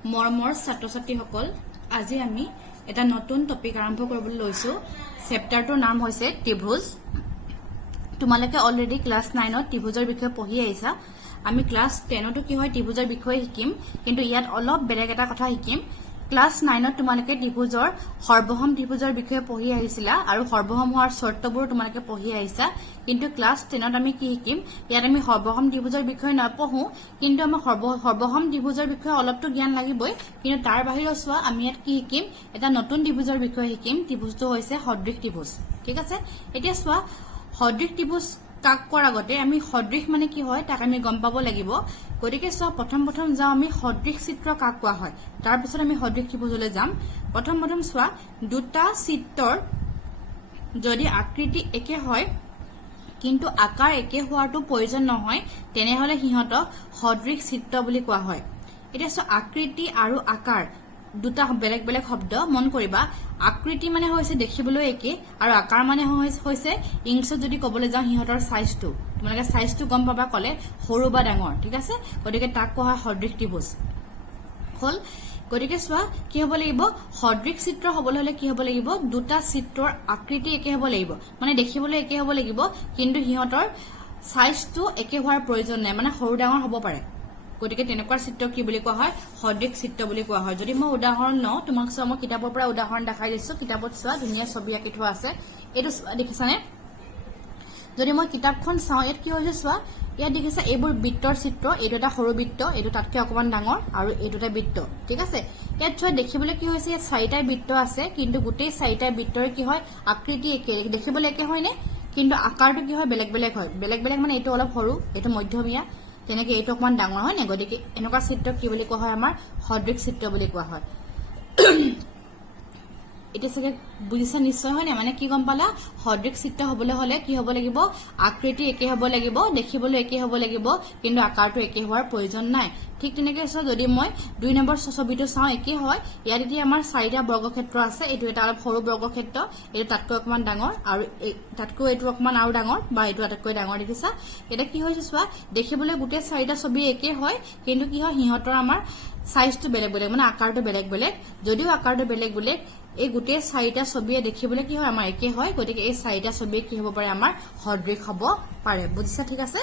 মৰমৰ ছাত্ৰ-ছাত্ৰীসকল, আজি আমি এটা নতুন টপিক আৰম্ভ কৰিবলৈ লৈছো। চেপ্টাৰটোৰ নাম হৈছে ত্ৰিভুজ। তোমালোকে অলৰেডি ক্লাছ 9ত ত্ৰিভুজৰ বিষয়ে পঢ়ি আহিছা। আমি ক্লাছ 10তো কি হয় ত্ৰিভুজৰ বিষয়ে শিকিম, কিন্তু ইয়াত অলপ বেলেগ এটা কথা শিকিম। ক্লাছ 9ত তোমালোকে ত্ৰিভুজৰ সৰ্বসম ত্ৰিভুজৰ বিষয়ে পঢ়ি আহিছিলা আৰু সৰ্বসম হোৱাৰ চৰ্তবোৰ তোমালোকে পঢ়ি আহিছা। কিন্তু ক্লাছ 10ত আমি কি শিকিম, ইয়াত আমি সৰ্বসম ত্ৰিভুজৰ বিষয়ে নপঢ়ো, কিন্তু আমাৰ সৰ্বসম ত্ৰিভুজৰ বিষয়ে অলপটো জ্ঞান লাগিবই। কিন্তু তাৰ বাহিৰে চোৱা আমি ইয়াত কি শিকিম, এটা নতুন ত্ৰিভুজৰ বিষয়ে শিকিম। ত্ৰিভুজটো হৈছে সদৃশ ত্ৰিভুজ। ঠিক আছে, এতিয়া চোৱা সদৃশ ত্ৰিভুজ কাক কোৱাৰ আগতে আমি সদৃশ মানে কি হয় তাক আমি গম পাব লাগিব। গতিকে চোৱা প্ৰথম যাওঁ আমি সদৃশ চিত্ৰ কাক কোৱা হয়, তাৰপিছত আমি সদৃশ ত্ৰিভুজলৈ যাম। প্ৰথম চোৱা দুটা চিত্ৰৰ যদি আকৃতি একে হয় কিন্তু আকাৰ একে হোৱাটো প্ৰয়োজন নহয়, তেনেহলে সিহঁতক সদৃশ চিত্ৰ বুলি কোৱা হয়। এতিয়া চোৱা আকৃতি আৰু আকাৰ দুটা বেলেগ বেলেগ শব্দ, মন কৰিবা। আকৃতি মানে হৈছে দেখিবলৈ একে আৰু আকাৰ মানে হৈছে ইংলিছত যদি কবলৈ যাওঁ সিহঁতৰ চাইজটো। তোমালোকে চাইজটো গম পাবা কলে সৰু বা ডাঙৰ। ঠিক আছে, গতিকে তাক কোৱা হয় সদৃশ ত্ৰিভুজ হল। গতিকে চোৱা কি হব লাগিব, সদৃশ চিত্ৰ হবলৈ হলে কি হব লাগিব, দুটা চিত্ৰৰ আকৃতি একে হব লাগিব, মানে দেখিবলৈ একে হব লাগিব, কিন্তু সিহঁতৰ চাইজটো একে হোৱাৰ প্ৰয়োজন নাই, মানে সৰু ডাঙৰ হব পাৰে। গতিকে তেনেকুৱা চিত্ৰ কি বুলি কোৱা হয়, সদৃশ চিত্ৰ বুলি কোৱা হয়। যদি মই উদাহৰণ লওঁ, তোমাক চোৱা মই কিতাপৰ পৰা উদাহৰণ দেখাই দিছো। কিতাপত চোৱা ধুনীয়া ছবি আঁকি থোৱা আছে, এইটো দেখিছানে? যদি মই কিতাপখন চাওঁ, ইয়াত কি হৈছে চোৱা, ইয়াত দেখিছা এইবোৰ বৃত্তৰ চিত্ৰ। এইটো এটা সৰু বৃত্ত, এইটো তাতকে অকমান ডাঙৰ, আৰু এইটো এটা বৃত্ত। ঠিক আছে, ইয়াত চোৱা দেখিবলৈ কি হৈছে, ইয়াত 4টা বৃত্ত আছে, কিন্তু গোটেই 4টা বৃত্তৰ কি হয় আকৃতি একে, দেখিবলৈ একে হয় নে? কিন্তু আকাৰটো কি হয় বেলেগ বেলেগ হয়। বেলেগ বেলেগ মানে এইটো অলপ সৰু, এইটো মধ্যমীয়া, তেনেকে এইটো অকমান ডাঙৰ হয় নে? গতিকে এনেকুৱা চিত্ৰক কি বুলি কোৱা হয়, আমাৰ সদৃশ চিত্ৰ বুলি কোৱা হয়। এতিয়া চাগে বুজিছা নিশ্চয় হয় নে? মানে কি গম পালা, সদৃশ চিত্ৰ হবলৈ হলে কি হব লাগিব, আকৃতি একে হব লাগিব, দেখিবলৈ একে হব লাগিব, কিন্তু আকাৰটো একে হোৱাৰ প্ৰয়োজন নাই। ঠিক তেনেকে চোৱা যদি মই 2 নম্বৰ ছবিটো চাওঁ, একে হয়। ইয়াত এতিয়া আমাৰ 4টা বৰ্গক্ষেত্ৰ আছে। এইটো এটা অলপ সৰু বৰ্গক্ষেত্ৰ, এইটো তাতকৈ অকমান ডাঙৰ, আৰু তাতকৈ এইটো অকমান আৰু ডাঙৰ, বা এইটো আটাইতকৈ ডাঙৰ। দেখিছা এতিয়া কি হৈছে চোৱা, দেখিবলৈ গোটেই 4টা ছবি একে হয়, কিন্তু কি হয় সিহঁতৰ আমাৰ চাইজটো বেলেগ বেলেগ, মানে আকাৰটো বেলেগ বেলেগ। যদিও আকাৰটো বেলেগ বেলেগ, এই গোটেই 4টা ছবিয়ে দেখিবলৈ কি হয় আমাৰ একে হয়। গতিকে এই 4টা ছবিয়ে কি হব পাৰে, আমাৰ সদৃশ হব পাৰে। বুজিছা? ঠিক আছে,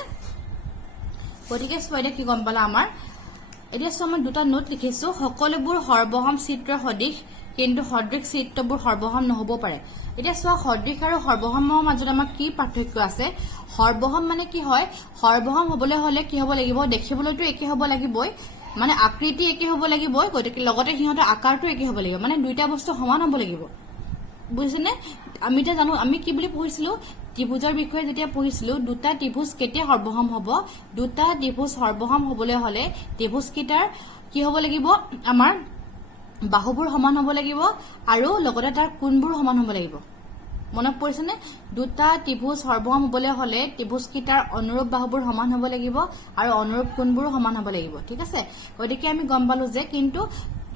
গতিকে চোৱা এতিয়া কি গম পালা আমাৰ। এতিয়া চোৱা মই দুটা নোট লিখিছো, সকলোবোৰ সৰ্বসম চিত্ৰ সদৃশ, কিন্তু সদৃশ চিত্ৰবোৰ সৰ্বসম নহব পাৰে। এতিয়া চোৱা সদৃশ আৰু সৰ্বসমৰ মাজত আমাৰ কি পাৰ্থক্য আছে। সৰ্বসম মানে কি হয়, সৰ্বসম হবলৈ হলে কি হব লাগিব, দেখিবলৈতো একে হব লাগিবই, মানে আকৃতি একে হব লাগিবই, গতিকে লগতে সিহঁতৰ আকাৰটো একে হব লাগিব, মানে দুইটা বস্তু সমান হব লাগিব। বুজিছেনে? আমি এতিয়া জানো, আমি কি বুলি পঢ়িছিলো ত্ৰিভুজৰ বিষয়ে যেতিয়া পঢ়িছিলো, দুটা ত্ৰিভুজ কেতিয়া সৰ্বসম হব, দুটা ত্ৰিভুজ সৰ্বসম হবলৈ হলে ত্ৰিভুজ কেইটাৰ কি হব লাগিব, আমাৰ বাহুবোৰ সমান হব লাগিব, আৰু লগতে তাৰ কোণবোৰ সমান হব লাগিব। মনত পৰিছেনে? দুটা ত্ৰিভুজ সৰ্বসম হবলৈ হলে ত্ৰিভুজ কেইটাৰ অনুৰূপ বাহুবোৰ সমান হব লাগিব, আৰু অনুৰূপ কোণবোৰো সমান হব লাগিব। ঠিক আছে, গতিকে আমি গম পালো যে কিন্তু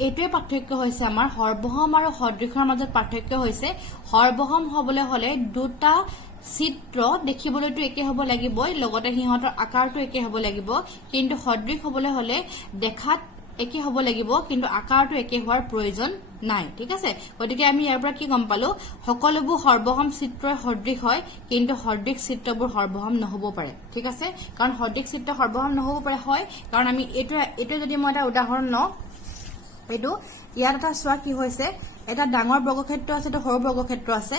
এইটোৱে পাৰ্থক্য হৈছে আমাৰ সৰ্বসম আৰু সদৃশৰ মাজত পাৰ্থক্য হৈছে, সৰ্বসম হবলৈ হলে দুটা চিত্ৰ দেখিবলৈতো একে হব লাগিবই, লগতে সিহঁতৰ আকাৰটো একে হব লাগিব, কিন্তু সদৃশ হবলৈ হলে দেখাত একে হব লাগিব, কিন্তু আকাৰটো একে হোৱাৰ প্ৰয়োজন নাই। ঠিক আছে, গতিকে আমি ইয়াৰ পৰা কি গম পালো, সকলোবোৰ সৰ্বসম চিত্ৰই সদৃশ হয়, কিন্তু সদৃশ চিত্ৰবোৰ সৰ্বসম নহব পাৰে। ঠিক আছে, কাৰণ সদৃশ চিত্ৰ সৰ্বসম নহব পাৰে, হয়, কাৰণ আমি এইটো যদি মই এটা উদাহৰণ লওঁ, এইটো ইয়াত এটা চোৱা কি হৈছে, এটা ডাঙৰ বৰ্গক্ষেত্ৰ আছে, এটা সৰু বৰ্গক্ষেত্ৰ আছে,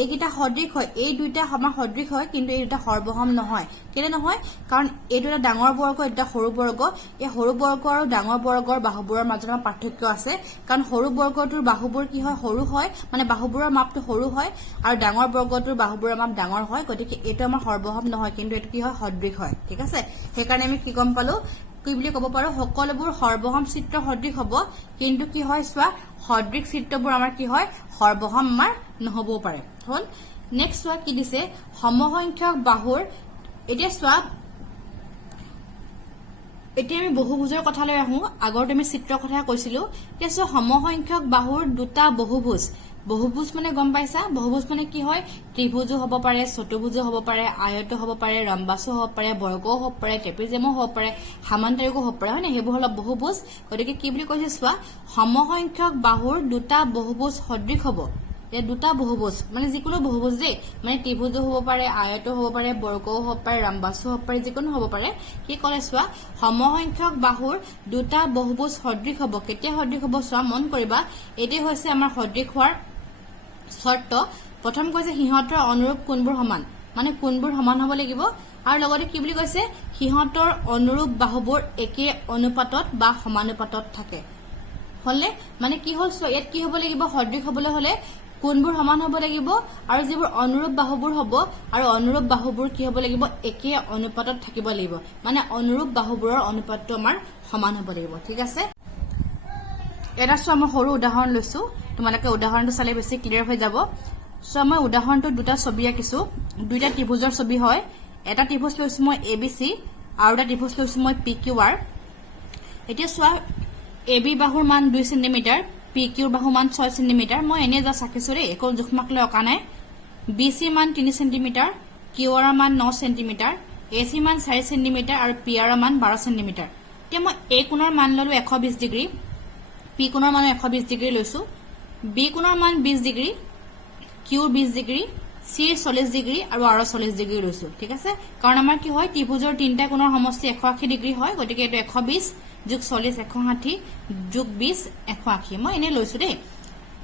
এইকেইটা সদৃশ হয়, এই দুইটা আমাৰ সদৃশ হয়, কিন্তু এই দুটা সৰ্বসম নহয়। কেলে নহয়, কাৰণ এইটো এটা ডাঙৰ বৰ্গ, এটা সৰু বৰ্গ, এই সৰু বৰ্গ আৰু ডাঙৰ বৰ্গৰ বাহুবোৰৰ মাজত আমাৰ পাৰ্থক্য আছে, কাৰণ সৰু বৰ্গটোৰ বাহুবোৰ কি হয়, সৰু হয়, মানে বাহুবোৰৰ মাপটো সৰু হয়, আৰু ডাঙৰ বৰ্গটোৰ বাহুবোৰৰ মাপ ডাঙৰ হয়। গতিকে এইটো আমাৰ সৰ্বসম নহয়, কিন্তু এইটো কি হয়, সদৃশ হয়। ঠিক আছে, সেইকাৰণে আমি কি গম পালো, কি বুলি কব পাৰো, সকলোবোৰ সৰ্বসম চিত্ৰ সদৃশ হব, কিন্তু কি হয় চোৱা, সদৃশ চিত্ৰবোৰ আমাৰ কি হয়, সৰ্বসম আমাৰ নহবও পাৰে। হল, নেক্সট চোৱা কি দিছে, সমসংখ্যক বাহুৰ। এতিয়া চোৱা, এতিয়া আমি বহুভুজৰ কথালৈ আহো। আগত আমি চিত্ৰৰ কথা কৈছিলো। এতিয়া চোৱা সমসংখ্যক বাহুৰ দুটা বহুভুজ, বহুভুজ মানে গম পাইছা বহুভুজ মানে কি হয় ত্ৰিভুজো হ'ব পাৰে চতুৰ্ভুজো হ'ব পাৰে আয়তো হ'ব পাৰে ৰম্বাসো হ'ব পাৰে বৰ্গও হ'ব পাৰে ট্ৰেপিজিয়ামো হ'ব পাৰে সামান্তৰিকো হ'ব পাৰে হয় না সেইবোৰ হ'ল বহুভুজ গতিকে কি বুলি কৈছে চোৱা সমসংখ্যক বাহুৰ দুটা বহুভুজ সদৃশ হ'ব দুটা বহুভুজ মানে যিকোনো বহুভুজ দেই মানে ত্ৰিভুজো হ'ব পাৰে আয়তো হ'ব পাৰে বৰ্গও হ'ব পাৰে ৰম্বাসো হ'ব পাৰে যিকোনো হ'ব পাৰে কি ক'লে চোৱা সমসংখ্যক বাহুৰ দুটা বহুভুজ সদৃশ হ'ব কেতিয়া সদৃশ হ'ব চোৱা মন কৰিবা এটি হৈছে আমাৰ সদৃশ হোৱাৰ শৰ্ত প্ৰথম কৈছে সিহঁতৰ অনুৰূপ কোণবোৰ সমান মানে কোণবোৰ সমান হ'ব লাগিব আৰু লগতে কি বুলি কৈছে সিহঁতৰ অনুৰূপ বাহুবোৰ একে অনুপাতত বা সমানুপাতত থাকে হলে মানে কি হ'ল ইয়াত কি হ'ব লাগিব সদৃশ হ'বলৈ হলে কোণবোৰ সমান হ'ব লাগিব আৰু যিবোৰ অনুৰূপ বাহুবোৰ হ'ব আৰু অনুৰূপ বাহুবোৰ কি হ'ব লাগিব একে অনুপাতত থাকিব লাগিব মানে অনুৰূপ বাহুবোৰৰ অনুপাতটো আমাৰ সমান হ'ব লাগিব ঠিক আছে এটা চোৱা মই সৰু উদাহৰণ লৈছো তোমালোকে উদাহৰণটো চালে বেছি ক্লিয়াৰ হৈ যাব সো মই উদাহৰণটো দুটা ছবি আঁকিছো দুইটা ত্ৰিভুজৰ ছবি হয় এটা ত্ৰিভুজ লৈছো মই এবিসি আৰু এটা ত্ৰিভুজ লৈছো মই পিকিউআৰ এতিয়া চোৱা এবি বাহুৰ মান 2 সেন্টিমিটাৰ পিকিউৰ বাহুৰ মান 6 সেন্টিমিটাৰ মই এনে যা সাকিছো ৰে একো জোখমাক লৈ অকা নাই বিসি মান 3 সেন্টিমিটাৰ কিউআৰ মান 9 সেন্টিমিটাৰ এসি মান 4 সেন্টিমিটাৰ আৰু পিআৰ মান 12 সেন্টিমিটাৰ এতিয়া মই এ কোণৰ মান ললো 120 ডিগ্ৰী পি কোণৰ মান 120 ডিগ্ৰী লৈছো বি কোণৰ মান 20 ডিগ্ৰী কিউৰ 20 ডিগ্ৰী সি 40 ডিগ্ৰী আৰু আৰ 40 ডিগ্ৰী লৈছো ঠিক আছে কাৰণ আমাৰ কি হয় ত্ৰিভুজৰ তিনটা কোণৰ সমষ্টি 180 ডিগ্ৰী হয় গতিকে এটো 120 যোগ 40 160 যোগ 20 180 মই এনে লৈছো দেই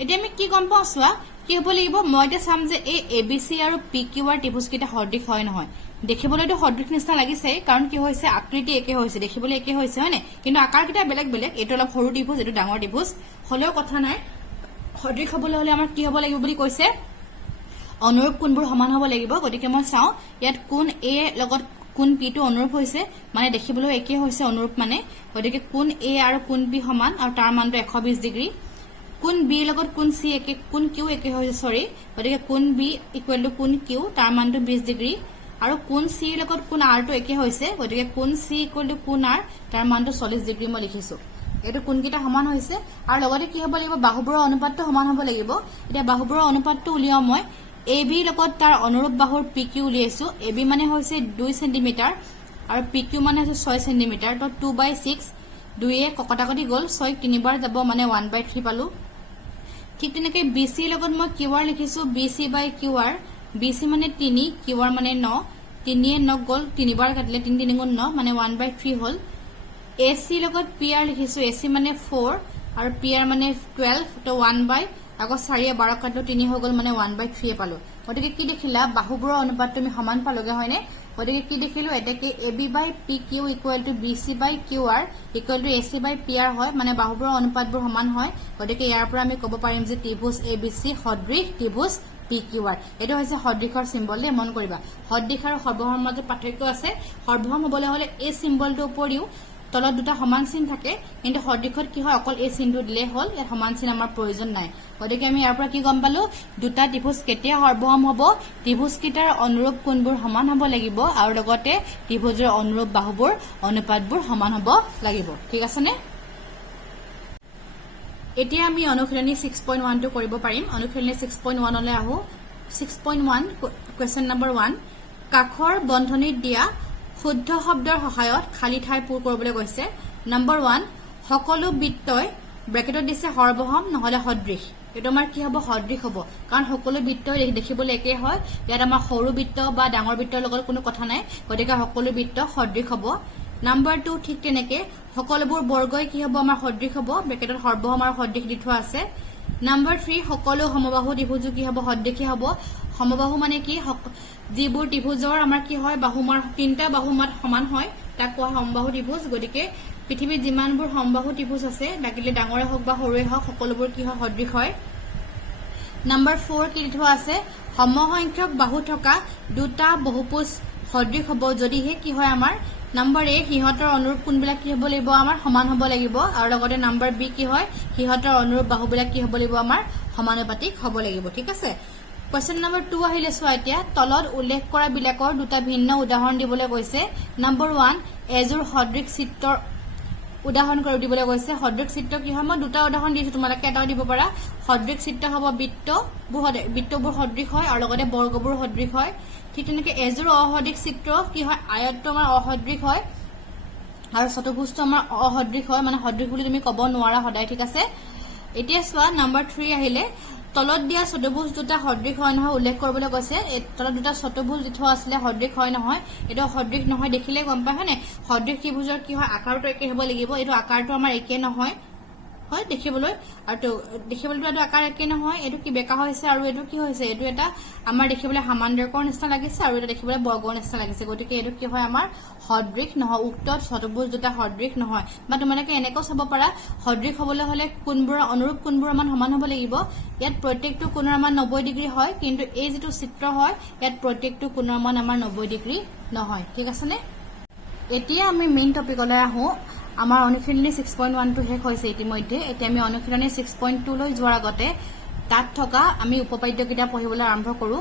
এতিয়া আমি কি গম পাওঁ চোৱা কি হ'ব লাগিব মই এটা চাম যে এই এবিসি আৰু পিকিউআৰ ত্ৰিভুজ কিটা সদৃশ হয় নহয় দেখিবলৈতো সদৃশ নিচিনা লাগিছে কাৰণ কি হৈছে আকৃতি একে হৈছে দেখিবলৈ একে হৈছে হয় নে কিন্তু আকাৰ কিটা বেলেগ বেলেগ এটো অলপ সৰু ত্ৰিভুজ এটো ডাঙৰ ত্ৰিভুজ হলেও কথা নাই সদৃশ হ'বলৈ হলে আমাৰ কি হ'ব লাগিব বুলি কৈছে অনুৰূপ কোণবোৰ সমান হ'ব লাগিব গতিকে মই চাও ইয়াত কোণ এ লগত কোণ পি টো অনুৰূপ হৈছে মানে দেখিবলৈ একে হৈছে অনুৰূপ মানে গতিকে কোণ এ আৰু কোণ পি সমান আৰু তাৰ মানটো 120 ডিগ্ৰী কোণ বি লগত কোণ সি একে কোণ কিউ একে হৈছে সৰি গতিকে কোণ বি ইকুৱেল টু কোণ কিউ তাৰ মানটো 20 ডিগ্ৰী আৰু কোণ সি লগত কোণ আৰ টো একে হৈছে গতিকে কোণ সি ইকুৱেল টু কোণ আৰ তাৰ মানটো 40 ডিগ্ৰী মই লিখিছো এটো কোণকিটা সমান হৈছে আৰু লগতে কি হ'ব লাগিব বাহুবোৰৰ অনুপাতটো সমান হ'ব লাগিব এতিয়া বাহুবোৰৰ অনুপাতটো উলিয়াও মই এবি লগত তাৰ অনুৰূপ বাহুৰ পিকিউ উলিয়াইছো এবি মানে হৈছে 2 সেন্টিমিটাৰ আৰু পিকিউ মানে হৈছে 6 সেন্টিমিটাৰ তো 2/6 দুইয়ে ককটাকটি গল 6 তিনিবাৰ যাব মানে 1/3 পালো ঠিক তেনেকৈ বিসি লগত মই কিউআৰ লিখিছো BC/QR বিসি মানে 3 কিউআৰ মানে 9 3 9 গল তিনিবাৰ কাটিলে 3 3 গুণ 9 মানে 1/3 হল এসি লগত পিআৰ লিখিছো এসি মানে 4 আৰু পিআৰ মানে 12 তো 1 আকৌ 4 12 কাটিলো 3 হৈ গল মানে 1/3 পালো গতিকে কি দেখিলা বাহুবোৰৰ অনুপাতটো আমি সমান পালোগে হয়নে গতিকে কি দেখিলো এটা কি AB/PQ = BC/QR = AC/PR হয় মানে বাহুবোৰৰ অনুপাতবোৰ সমান হয় গতিকে ইয়াৰ পৰা আমি ক'ব পাৰিম যে ত্ৰিভুজ ABC সদৃশ ত্ৰিভুজ PQR এটো হৈছে সদৃশৰ সিম্বল দে মন কৰিবা সদৃশ আৰু সৰ্বসমৰ মাজত পাৰ্থক্য আছে সৰ্বসম হ'বলৈ হলে এই সিম্বলটো উপৰিও তলত দুটা সমান চিন থাকে কিন্তু সদৃশত কি হয় অকল এই চিনটো দিলে হল ইয়াৰ সমান চিন আমাৰ প্ৰয়োজন নাই গতিকে আমি ইয়াৰ পৰা কি গম পালো দুটা ত্ৰিভুজ কেতিয়া সৰ্বসম হ'ব ত্ৰিভুজ কিটাৰ অনুৰূপ কোণবোৰ সমান হ'ব লাগিব আৰু লগতে ত্ৰিভুজৰ অনুৰূপ বাহুবোৰ অনুপাতবোৰ সমান হ'ব লাগিব ঠিক আছে নে এতিয়া আমি অনুশীলনী 6.1 টো কৰিব পাৰিম অনুশীলনী 6.1 লৈ আহো 6.1 কোৱেশ্চন নম্বৰ 1 কাখৰ বন্ধনীত দিয়া শুদ্ধ শব্দৰ সহায়ত খালি ঠাই পূৰ কৰিবলৈ কৈছে নম্বৰ 1 সকলো বৃত্তই ব্ৰেকেটত দিছে সৰ্বসম নহলে সদৃশ এটো আমাৰ কি হ'ব সদৃশ হ'ব কাৰণ সকলো বৃত্তই দেখিবলৈ একে হয় ইয়াত আমাৰ সৰু বৃত্ত বা ডাঙৰ বৃত্তৰ লগত কোনো কথা নাই গতিকে সকলো বৃত্ত সদৃশ হ'ব নম্বৰ 2 ঠিক তেনেকে সকলোবোৰ বৰ্গই কি হ'ব আমাৰ সদৃশ হ'ব ব্ৰেকেটত সৰ্বসম আৰু সদৃশ দি থোৱা আছে নম্বৰ 3 সকলো সমবাহু ত্ৰিভুজ কি হ'ব সদৃশই হ'ব সমবাহু মানে কি যিবোৰ ত্ৰিভুজৰ আমাৰ কি হয় বাহুমাৰ তিনটা বাহুমাত সমান হয় তাক কোৱা সমবাহু ত্ৰিভুজ গতিকে পৃথিৱীত যিমানবোৰ সমবাহু ত্ৰিভুজ আছে লাগিলে ডাঙৰে হওক বা সৰুৱে হওক সকলোবোৰ কি হয় সদৃশ হয় নম্বৰ 4 কি থোৱা আছে সমসংখ্যক বাহু থকা দুটা বহুভুজ সদৃশ হ'ব যদিহে কি হয় আমাৰ নম্বৰ এ সিহঁতৰ অনুৰূপ কোণবিলাক কি হ'ব লাগিব আমাৰ সমান হ'ব লাগিব আৰু লগতে নম্বৰ বি কি হয় সিহঁতৰ অনুৰূপ বাহুবিলাক কি হ'ব লাগিব আমাৰ সমানুপাতিক হ'ব লাগিব ঠিক আছে কোৱেশ্চন নম্বৰ 2 আহিলে চোৱা এতিয়া তলত উল্লেখ কৰা বিলাকৰ দুটা ভিন্ন উদাহৰণ দিবলৈ কৈছে নম্বৰ 1 এজোৰ সদৃশ চিত্ৰৰ উদাহৰণ কৰি দিবলৈ কৈছে হদ্ৰিক চিত্ৰ কি হয় মই দুটা উদাহৰণ দিছো তোমালোকে এটাও দিব পাৰা হদ্ৰিক চিত্ৰ হ'ব বৃত্তবোৰ সদৃশ হয় আৰু লগতে বৰ্গবোৰ সদৃশ হয় ঠিক তেনেকৈ এযোৰ অসদৃশ চিত্ৰ কি হয় আয়তটো আমাৰ অসদৃশ হয় আৰু চতুৰ্ভুজটো আমাৰ অসদৃশ হয় মানে সদৃশ বুলি তুমি ক'ব নোৱাৰা সদায় ঠিক আছে এতিয়া চোৱা নম্বৰ 3 আহিলে তলত দিয়া চতুৰ্ভুজ দুটা সদৃশ হয় নহয় উল্লেখ কৰিবলৈ কৈছে তলত দুটা চতুৰ্ভুজ দি থোৱা আছিলে সদৃশ হয় নহয় এটা সদৃশ নহয় দেখিলে গম পায় হয়নে সদৃশ ত্ৰিভুজৰ কি হয় আকাৰটো একে হ'ব লাগিব এইটো আকাৰটো আমাৰ একে নহয় হয় দেখিবলৈ আৰু দেখিবলৈ এইটো আকাৰ একে নহয় এইটো কি বেকা হৈছে আৰু এইটো কি হৈছে এইটো এটা আমাৰ দেখিবলৈ সমান্তৰালৰ নিচিনা লাগিছে আৰু এটা দেখিবলৈ বৰ্গৰ নিচিনা লাগিছে গতিকে এইটো কি হয় আমাৰ সদৃশ নহয় উক্ত চতুৰ্ভুজ দুটা সদৃশ নহয় বা তোমালোকে এনেকৈ চাব পাৰা সদৃশ হ'বলৈ হলে কোণবোৰৰ অনুৰূপ কোণবোৰৰ মান সমান হ'ব লাগিব ইয়াত প্ৰত্যেকটো কোণৰ মান 90 ডিগ্ৰী হয় কিন্তু এই যেটো চিত্ৰ হয় ইয়াত প্ৰত্যেকটো কোণৰ মান আমাৰ 90 ডিগ্ৰী নহয় ঠিক আছে নে এতিয়া আমি মেইন টপিকলৈ আহো আমাৰ অনুশীলনী 6.1 টো শেষ হৈছে ইতিমধ্যে এতিয়া আমি অনুশীলনী 6.2 লৈ যোৱাৰ আগতে তাত থকা আমি উপপাদ্য কিটা পঢ়িবলৈ আৰম্ভ কৰো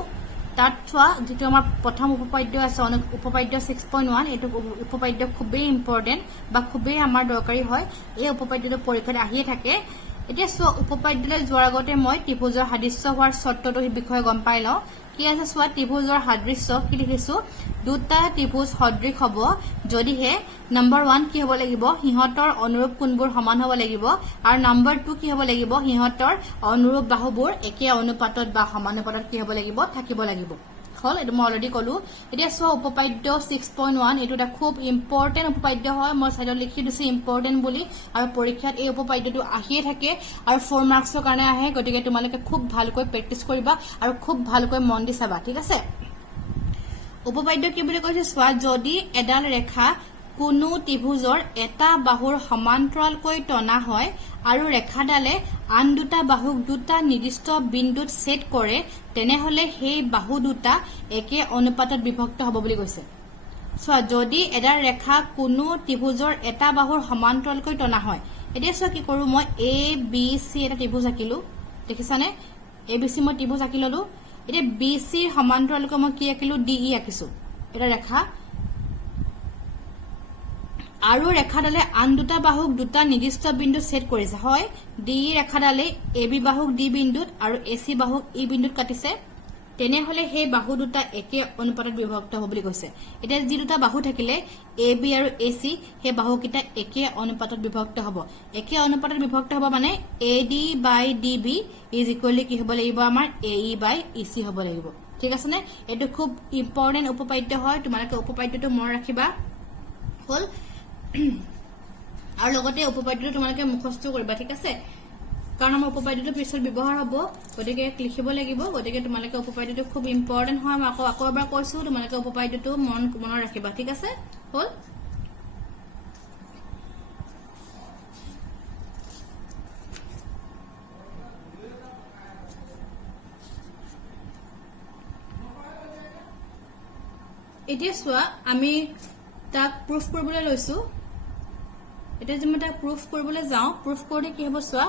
তাত চোৱা যেটো আমাৰ প্ৰথম উপপাদ্য আছে উপপাদ্য 6.1 এটো উপপাদ্য খুবেই ইম্পৰ্টেন্ট বা খুবেই আমাৰ দৰকাৰী হয় এই উপপাদ্যটো পৰীক্ষাত আহিয়ে থাকে এতিয়া চোৱা উপপাদ্যলৈ যোৱাৰ আগতে মই ত্ৰিভুজৰ সাদৃশ্য হোৱাৰ চৰ্তটো বিষয়ে গম পাই লওঁ কি আছে চোৱা ত্ৰিভুজৰ সাদৃশ্য কি লিখিছো দুটা ত্ৰিভুজ সদৃশ হ'ব যদিহে নম্বৰ 1 কি হ'ব লাগিব হিহতৰ অনুৰূপ কোণবোৰ সমান হ'ব লাগিব আৰু নম্বৰ 2 কি হ'ব লাগিব হিহতৰ অনুৰূপ বাহুবোৰ একে অনুপাতত বা সমানুপাতত কি হ'ব লাগিব থাকিব লাগিব হল এটো মই অলৰেডি কলো এতিয়া চোৱা উপপাদ্য 6.1 এটো এটা খুব ইম্পৰ্টেন্ট উপপাদ্য হয় মই সাইডত লিখি দিছো ইম্পৰ্টেন্ট বুলি আৰু পৰীক্ষাত এই উপপাদ্যটো আহিয়ে থাকে আৰু 4 মাৰ্কছৰ কাৰণে আহে গতিকে তোমালোকে খুব ভালকৈ প্ৰেক্টিস কৰিবা আৰু খুব ভালকৈ মন দি চাবা ঠিক আছে উপপাদ্য কি বুলি কৈছে চোৱা যদি এডাল ৰেখা কোনো ত্ৰিভুজৰ এটা বাহুৰ সমান্তৰালকৈ টনা হয় আৰু ৰেখাডালে আন দুটা বাহুক দুটা নিৰ্দিষ্ট বিন্দুত ছেদ কৰে তেনেহলে সেই বাহু দুটা একে অনুপাতত বিভক্ত হ'ব বুলি কৈছে চোৱা যদি এডাল ৰেখা কোনো ত্ৰিভুজৰ এটা বাহুৰ সমান্তৰালকৈ টনা হয় এতিয়া চোৱা কি কৰো মই এ বি সি এটা ত্ৰিভুজ আঁকিলো দেখিছানে এ বি সি মই ত্ৰিভুজ আঁকি ললো এতিয়া বি সি সমান্তৰালকৈ মই কি আঁকিলো ডি ই আঁকিছো এটা ৰেখা আৰু ৰেখাডালে আন দুটা বাহুক দুটা নিৰ্দিষ্ট বিন্দুত ছেদ কৰিছে হয় ডি ৰেখাডালে এ বি বাহুক ডি বিন্দুত আৰু এ সি বাহুক ই বিন্দুত কাটিছে তেনেহলে সেই বাহু দুটা একে অনুপাতত বিভক্ত হ'ব বুলি কৈছে এতিয়া যি দুটা বাহু থাকিলে এ বি আৰু এ সি সেই বাহুকিটা একে অনুপাতত বিভক্ত হ'ব একে অনুপাতত বিভক্ত হ'ব মানে A D by D B is equally কি হ'ব লাগিব আমাৰ এ ই বাই ই সি হ'ব লাগিব ঠিক আছে নে এটো খুব ইম্পৰ্টেন্ট উপপাদ্য হয় তোমালোকে উপপাদ্যটো মনত ৰাখিবা হল আৰু লগতে উপপাদ্যটো তোমালোকে মুখস্থ কৰিবা ঠিক আছে কাৰণ আমাৰ উপপাদ্যটো পিছত ব্যৱহাৰ হ'ব গতিকে লিখিব লাগিব গতিকে তোমালোকে উপপাদ্যটো খুব ইম্পৰ্টেন্ট হয় মই আকৌ এবাৰ কৈছো তোমালোকে উপপাদ্যটো মনত ৰাখিবা ঠিক আছে হল এতিয়া চোৱা আমি তাক প্ৰুফ কৰিবলৈ লৈছো এটা যে মই তাক প্ৰুফ কৰিবলৈ যাও প্ৰুফ কৰোতে কি হ'ব চোৱা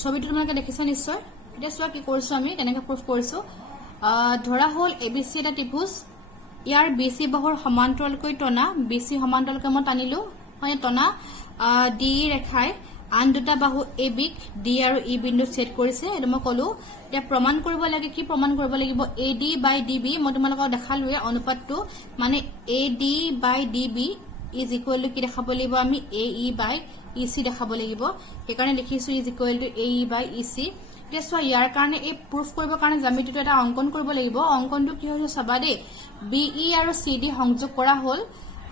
ছবিটো তোমালোকে দেখিছা নিশ্চয় এটা চোৱা কি কৰিছো আমি তেনেকৈ প্ৰুফ কৰিছো ধৰা হল এবিসি এটা ত্ৰিভুজ ইয়াৰ বিসি বাহুৰ সমান্তৰালকৈ টনা বিসি সমান্তৰালকৈ মই টানিলো মানে টনা ডি ৰেখাই আন দুটা বাহু এ বিক ডি আৰু ই বিন্দুত ছেদ কৰিছে এটো মই কলো এতিয়া প্ৰমাণ কৰিব লাগে কি প্ৰমাণ কৰিব লাগিব A D by D B মই তোমালোকক দেখালোৱে অনুপাতটো মানে A D by D B is equal to কি দেখাব লাগিব আমি এ ই বাই ই সি দেখাব লাগিব সেইকাৰণে লিখিছো is equal to A E by E C এতিয়া চোৱা ইয়াৰ কাৰণে এই প্ৰুফ কৰিবৰ কাৰণে জ্যামিতিটো এটা অংকন কৰিব লাগিব অংকনটো কি হৈছে চাবা দেই বি ই আৰু সি ডি সংযোগ কৰা হল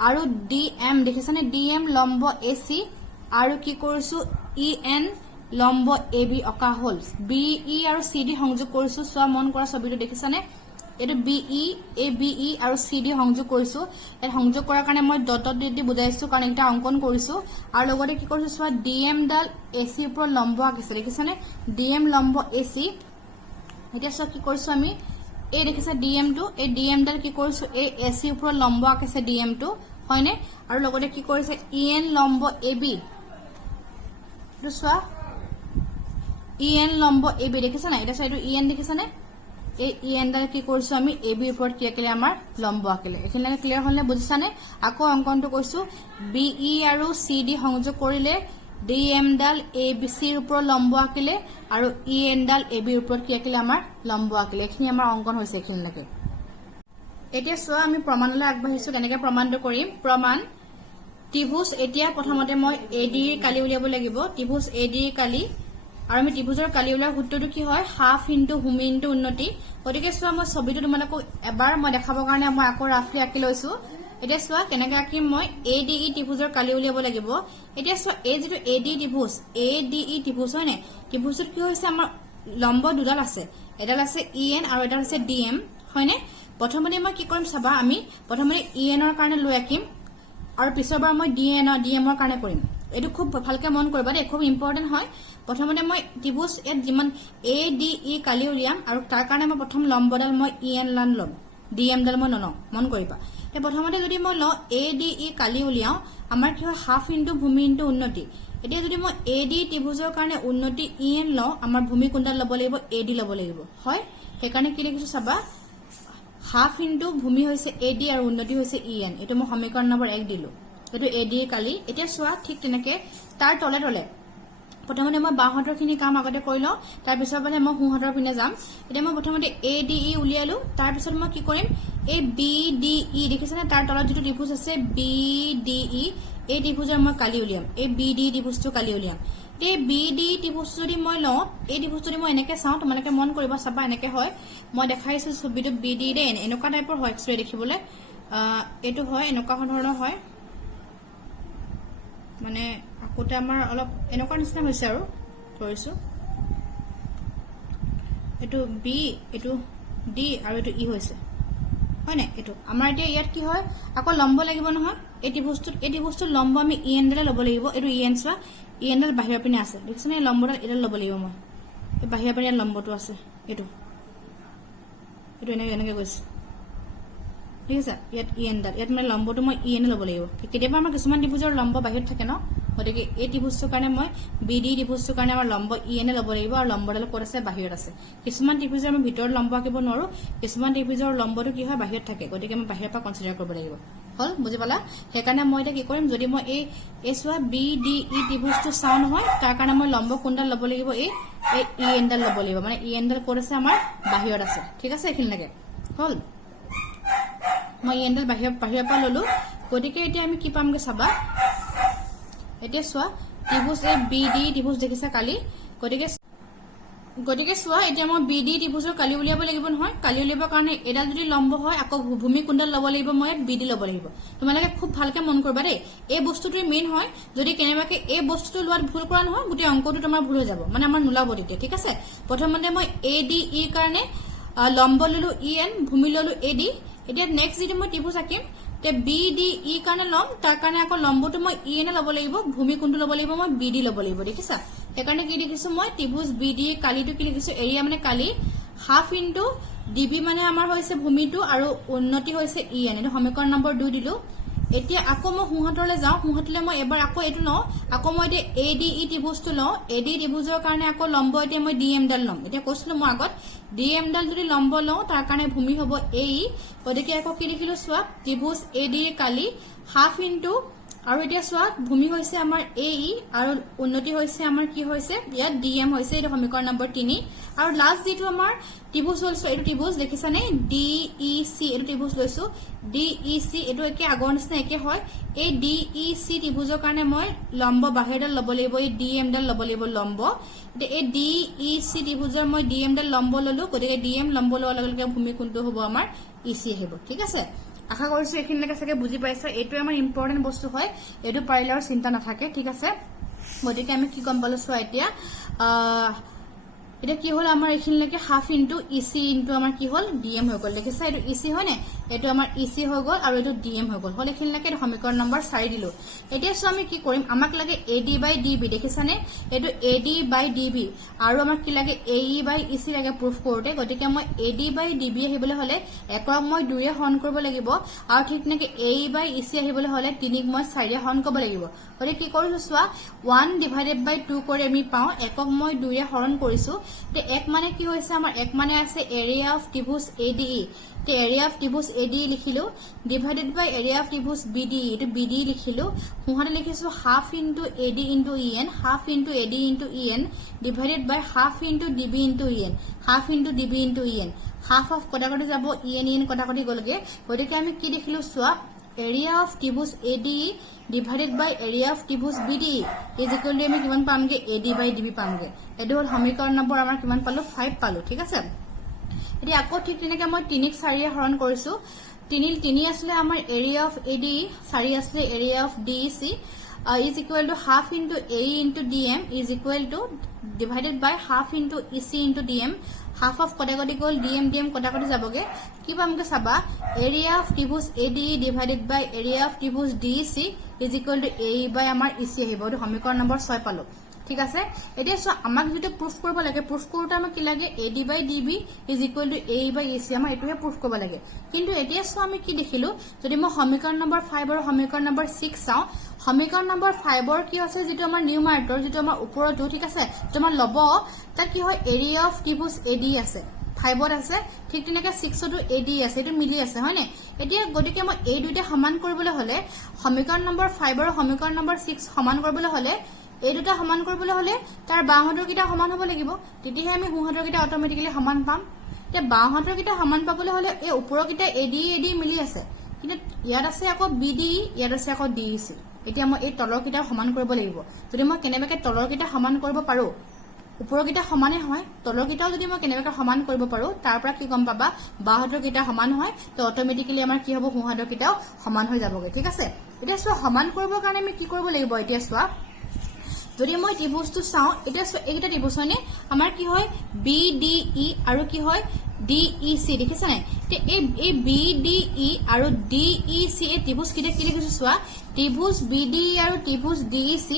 আৰু ডি এম দেখিছানে ডি এম লম্ব এ সি আৰু কি কৰিছো ই এন লম্ব A B Oka hall B E আৰু সি ডি সংযোগ কৰিছো চোৱা মন কৰা ছবিটো দেখিছানে এটো B E A B E আৰু সি ডি সংযোগ কৰিছো এই সংযোগ কৰাৰ কাৰণে মই ডট ডট দি বুজাইছো কাৰণ এটা অংকন কৰিছো আৰু লগতে কি কৰিছো চোৱা D M Dal A C ওপৰত লম্ব আঁকিছে দেখিছানে ডি এম লম্ব এ সি এতিয়া চোৱা কি কৰিছো আমি এই দেখিছা ডি এম টো এই ডি এম ডাল কি কৰিছো এই এ সি ওপৰত লম্ব আঁকিছে ডি এম টো হয়নে আৰু লগতে কি কৰিছে ই এন লম্ব এ বি চোৱা ই এন লম্ব এ বি দেখিছা না এটা চোৱা এইটো ই এন দেখিছানে এই ইএনডাল কি কৰিছো আমি এ বিৰ ওপৰত কি আঁকিলে আমাৰ লম্ব আঁকিলে এখিনিলৈকে ক্লিয়াৰ হলনে বুজিছানে আকৌ অংকনটো কৈছো বি ই আৰু চি ডি সংযোগ কৰিলে D M Dal A B চিৰ ওপৰত লম্ব আঁকিলে আৰু ই এন ডাল এ বিৰ ওপৰত কি আঁকিলে আমাৰ লম্ব আঁকিলে এইখিনি আমাৰ অংকন হৈছে এইখিনিলৈকে এতিয়া চোৱা আমি প্ৰমাণলৈ আগবাঢ়িছো কেনেকৈ প্ৰমাণটো কৰিম প্ৰমাণ ত্ৰিভুজ এতিয়া প্ৰথমতে মই এ ডি কালি উলিয়াব লাগিব ত্ৰিভুজ এ ডি কালি আৰু আমি ত্ৰিভুজৰ কালি উলিওৱাৰ সূত্ৰটো কি হয় হাফ ইনটু ভূমি ইনটু উন্নতি গতিকে চোৱা মই ছবিটো তোমালোকক এবাৰ মই দেখাবৰ কাৰণে মই আকৌ ৰাফলি আঁকি লৈছো এতিয়া চোৱা কেনেকৈ আঁকিম মই এ ডি ই ত্ৰিভুজৰ কালি উলিয়াব লাগিব এতিয়া চোৱা এই যিটো এ ডি ই ত্ৰিভুজ হয় নে ত্ৰিভুজত কি হৈছে আমাৰ লম্ব দুডাল আছে এডাল আছে ই এন আৰু এডাল আছে ডি এম হয়নে প্ৰথমতে মই কি কৰিম চাবা আমি প্ৰথমতে ই এনৰ কাৰণে লৈ আঁকিম আৰু পিছৰবাৰ মই ডি এমৰ কাৰণে কৰিম এইটো খুব ভালকে মন কৰিবা দেই খুব ইম্পৰ্টেণ্ট হয় প্ৰথমতে মই ত্ৰিভুজ ইয়াত যিমান এ ডি ই কালি উলিয়াম আৰু তাৰ কাৰণে মই প্ৰথম লম্বডাল মই ই এন লান ল'ম ডি এম ডাল মই নলওঁ মন কৰিবা প্ৰথমতে যদি মই লওঁ এ ডি ই কালি উলিয়াও আমাৰ কি হয় হাফ ইনটু ভূমি ইনটু উন্নতি এতিয়া যদি মই এ ডি ত্ৰিভুজৰ কাৰণে উন্নতি ই এন লওঁ আমাৰ ভূমি কোনডাল ল'ব লাগিব এ ডি ল'ব লাগিব হয় সেইকাৰণে কি লিখিছো চাবা হাফ ইনটু ভূমি হৈছে এ ডি আৰু উন্নতি হৈছে ই এন এইটো মই সমীকৰণ নম্বৰ 1 দিলো এইটো এ ডি কালি এতিয়া চোৱা ঠিক তেনেকে তাৰ তলে তলে প্ৰথমতে মই বাঁহাতৰ খিনি কাম আগতে কৰি লওঁ তাৰ পিছৰ পৰা মই সোঁহাতৰ পিনে যাম এতিয়া মই প্ৰথমতে এ ডি ই উলিয়ালো তাৰ পিছত মই কি কৰিম এই বি ডি ই দেখিছেনে তাৰ তলত যিটো ত্ৰিভুজ আছে বি ডি ই এই ত্ৰিভুজৰ মই কালি উলিয়াম এই বি ডি ত্ৰিভুজটো কালি উলিয়াম এই বি ডি ত্ৰিভুজ যদি মই লওঁ এই ত্ৰিভুজ যদি মই এনেকে চাওঁ তোমালোকে মন কৰিবা চাবা এনেকে হয় মই দেখাইছো ছবিটো বি ডি দে এনেকুৱা টাইপৰ হয় এক্সৰে দেখিবলৈ এইটো হয় এনেকুৱা ধৰণৰ হয় মানে আকোতে আমাৰ অলপ এনেকুৱা নিচিনা হৈছে আৰু কৰিছো এইটো বি এইটো ডি আৰু এইটো ই হৈছে হয় নে এইটো আমাৰ এতিয়া ইয়াত কি হয় আকৌ লম্ব লাগিব নহয় এই ত্ৰিভুজটোত লম্ব আমি ই এন ডাল ল'ব লাগিব এইটো ই এন চোৱা ই এন ডাল বাহিৰৰ পিনে আছে দেখিছেনে এই লম্বডাল এডাল ল'ব লাগিব মই এই বাহিৰৰ পিনে লম্বটো আছে এইটো এনেকে গৈছে ঠিক আছে ইয়াত ই এন ডাল ইয়াত মানে লম্বটো মই ই এন ল'ব লাগিব কেতিয়াবা আমাৰ কিছুমান ত্ৰিভুজৰ লম্ব বাহিৰত থাকে ন গতিকে এই ত্ৰিভুজটোৰ কাৰণে মই বি ডি ত্ৰিভুজটোৰ কাৰণে আমাৰ লম্ব ই এন ল'ব লাগিব আৰু লম্বডাল ক'ত আছে বাহিৰত আছে কিছুমান ত্ৰিভুজৰ আমি ভিতৰত লম্ব আঁকিব নোৱাৰো কিছুমান ত্ৰিভুজৰ লম্বটো কি হয় বাহিৰত থাকে গতিকে আমি বাহিৰৰ পৰা কনচিডাৰ কৰিব লাগিব হল বুজি পালা সেইকাৰণে মই এতিয়া কি কৰিম যদি মই এই চোৱা বি ডি ই ত্ৰিভুজটো চাওঁ নহয় তাৰ কাৰণে মই লম্ব কোনডাল ল'ব লাগিব এই ই এন ডাল ল'ব লাগিব মানে ই এন ডাল ক'ত আছে আমাৰ বাহিৰত আছে ঠিক আছে এইখিনিলৈকে হল মই ই এন ডাল বাহিৰৰ পৰা ললো গতিকে এতিয়া আমি কি পামগে চাবা এতিয়া চোৱা ত্ৰিভুজ এই বি ডি ত্ৰিভুজ দেখিছা কালি গতিকে চোৱা এতিয়া মই বি ডি ত্ৰিভুজৰ কালি উলিয়াব লাগিব নহয় কালি উলিয়াবৰ কাৰণে এডাল যদি লম্ব হয় আকৌ ভূমি কোনডাল ল'ব লাগিব মই বি ডি ল'ব লাগিব তোমালোকে খুব ভালকে মন কৰিবা দেই এই বস্তুটোৱে মেইন হয় যদি কেনেবাকে এই বস্তুটো লোৱাত ভুল কৰা নহয় গোটেই অংকটো তোমাৰ ভুল হৈ যাব মানে আমাৰ নোলাব তেতিয়া ঠিক আছে প্ৰথমতে মই এ ডি ই কাৰণে লম্ব ললো ই এন ভূমি ললো এ ডি এতিয়া নেক্সট যদি মই ত্ৰিভুজ আঁকিম বি ডি ই কাৰণে ল'ম তাৰ কাৰণে আকৌ লম্বটো মই ই এন ল'ব লাগিব ভূমি কোনটো ল'ব লাগিব মই বি ডি ল'ব লাগিব দেখিছা সেইকাৰণে কি লিখিছো মই ত্ৰিভুজ বি ডি কালিটো কি লিখিছো এৰিয়া মানে কালি হাফ ইনটু ডিবি মানে আমাৰ হৈছে ভূমিটো আৰু উন্নতি হৈছে ই এন এইটো সমীকৰণ নম্বৰ 2 দিলো এতিয়া আকৌ মই সোঁহাতলৈ যাওঁ সোঁহাতলৈ মই এবাৰ আকৌ এইটো লওঁ আকৌ মই এতিয়া এ ডি ই ত্ৰিভুজটো লওঁ এ ডি ত্ৰিভুজৰ কাৰণে আকৌ লম্ব এতিয়া মই ডি এম ডাল ল'ম এতিয়া কৈছিলো মই আগত ডি এম ডাল যদি লম্ব লওঁ তাৰ কাৰণে ভূমি হ'ব এ ই গতিকে আকৌ কি লিখিলো চোৱা ত্ৰিভুজ এ ডি কালি হাফ ইনটু আৰু এতিয়া চোৱা ভূমি হৈছে আমাৰ এ ই আৰু উন্নতি হৈছে আমাৰ কি হৈছে ইয়াত ডি এম হৈছে এইটো সমীকৰণ নম্বৰ 3 আৰু লাষ্ট যিটো আমাৰ ত্ৰিভুজ লৈছো এইটো ত্ৰিভুজ দেখিছানে ডি ই চি এইটো ত্ৰিভুজ লৈছো ডি ই চি এইটো একে আগৰ নিচিনা একে হয় এই ডি ই চি ত্ৰিভুজৰ কাৰণে মই লম্ব বাহিৰডাল ল'ব লাগিব এই ডি এম ডাল ল'ব লাগিব লম্ব এতিয়া এই ডি ই চি ত্ৰিভুজৰ মই ডি এম ডাল লম্ব ললো গতিকে ডি এম লম্ব লোৱাৰ লগে লগে ভূমি কোনটো হ'ব আমাৰ ই চি আহিব ঠিক আছে আশা কৰিছো এইখিনিলৈকে চাগে বুজি পাইছা এইটো আমাৰ ইম্পৰ্টেণ্ট বস্তু হয় এইটো পাৰিলে আৰু চিন্তা নাথাকে ঠিক আছে গতিকে আমি কি গম পালো চোৱা এতিয়া কি হল আমাৰ এইখিনিলৈকে হাফ ইনটু ই চি ইনটু আমাৰ কি হল ডি এম হৈ গল দেখিছা এইটো ই চি হয় নে এইটো আমাৰ ই চি হৈ গল আৰু এইটো ডি এম হৈ গল এইখিনিলৈকে সমীকৰণ নম্বৰ 4 দিলো এতিয়া চোৱা আমি কি কৰিম আমাক লাগে A D by D B দেখিছানে এইটো A D by D B আৰু আমাক কি লাগে এ ই বাই ই চি লাগে প্ৰুফ কৰোতে গতিকে মই A D by D B আহিবলৈ হলে একক মই 2 হৰণ কৰিব লাগিব আৰু ঠিক তেনেকে এ ই বাই ই চি আহিবলৈ হলে 3 মই 4 হৰণ কৰিব লাগিব গতিকে কি কৰিছো চোৱা 1 ডিভাইডেড বাই 2 কৰি আমি পাওঁ একক মই 2 হৰণ কৰিছো তে এক মানে কি হৈছে আমাৰ এক মানে আছে এৰিয়া অফ ত্ৰিভুজ ADE তে এৰিয়া অফ ত্ৰিভুজ ADE লিখিলো ডিভাইডেড বাই এৰিয়া অফ ত্ৰিভুজ BDE এটো BDE লিখিলো মুহাতে লিখিছো half into AD into EN half into AD into EN divided by half into DB into EN half into DB into EN half of কটাকটি যাব EN কটাকটি গলগে গতিকে আমি কি দেখিলো সোয়া এৰিয়া অফ ত্ৰিভুজ ADE divided by area of ত্ৰিভুজ BDE ইজ ইকুৱেল টু আমি কিমান পামগে AD বাই DB পামগে এটো হল সমীকৰণ নম্বৰ আমাৰ কিমান পালো 5 পালো ঠিক আছে এতিয়া আকৌ ঠিক তেনেকৈ মই 3 ক 4 এ হৰণ কৰিছো 3 আসলে আমাৰ এৰিয়া অফ ADE 4 আসলে area of DEC is equal to half into AE into DM is equal to divided by half into EC into DM half of কটাকটি গল DM কটাকটি যাবগে কি পামগে সাবা area of ত্ৰিভুজ ADE divided by area of ত্ৰিভুজ DEC is equal to AE by আমাৰ EC আহিব এটো সমীকৰণ নম্বৰ 6 পালো ঠিক আছে এতিয়া সো আমাক যেটো প্ৰুফ কৰিব লাগে প্ৰুফ কৰোতে আমাক কি লাগে AD by DB is equal to AE by EC আমাৰ এটোহে প্ৰুফ কৰিব লাগে কিন্তু এতিয়া সো আমি কি দেখিলো যদি মই সমীকৰণ নম্বৰ 5 আৰু সমীকৰণ নম্বৰ 6 চাও সমীকৰণ নম্বৰ 5 ৰ কি আছে যেটো আমাৰ নিউমাৰেটৰ যেটো আমাৰ ওপৰটো ঠিক আছে যেটো আমাৰ লব তাৰ কি হয় এৰিয়া অফ ত্ৰিভুজ ADE আছে 5 ত আছে ঠিক তেনেকৈ 6 তো ADE আছে এটো মিলি আছে হয়নে এতিয়া গতিকে মই এই দুইটা সমান কৰিবলৈ হলে সমীকৰণ নম্বৰ 5 আৰু সমীকৰণ নম্বৰ 6 সমান কৰিবলৈ হলে এই দুটা সমান কৰিবলৈ হলে তাৰ বাহুৰ কিটা সমান হ'ব লাগিব তেতিয়াহে আমি সোঁহাতৰ কিটা অটোমেটিক্যালি সমান পাম তে বাহুৰ কিটা সমান পাবলৈ হলে এই ওপৰৰ কিটা AD মিলি আছে কিন্তু ইয়াত আছে আকৌ BDE ইয়াত আছে আকৌ DEC এতিয়া মই এই তলৰ কিটা সমান কৰিব লাগিব যদি মই কেনেবাকে তলৰ কিটা সমান কৰিব পাৰো ওপৰৰ কিটা সমানে হয় তলৰ কিটাও যদি মই কেনেবাকে সমান কৰিব পাৰো তাৰ পৰা কি গম পাবা বাহুৰ কিটা সমান হয় তো অটোমেটিক্যালি আমাৰ কি হ'ব সোঁহাতৰ কিটাও সমান হৈ যাবগে ঠিক আছে এতিয়া সো সমান কৰিবৰ কাৰণে আমি কি কৰিব লাগিব এতিয়া সোৱা যদি মই ত্ৰিভুজটো চাও এটা এইটা ত্ৰিভুজ হয়নে আমাৰ কি হয় BDE আৰু কি হয় DEC দেখিছা নাই তে এই BDE আৰু DEC এই ত্ৰিভুজ কিটা কি লিখিছো সোৱা ত্ৰিভুজ BDE আৰু ত্ৰিভুজ DEC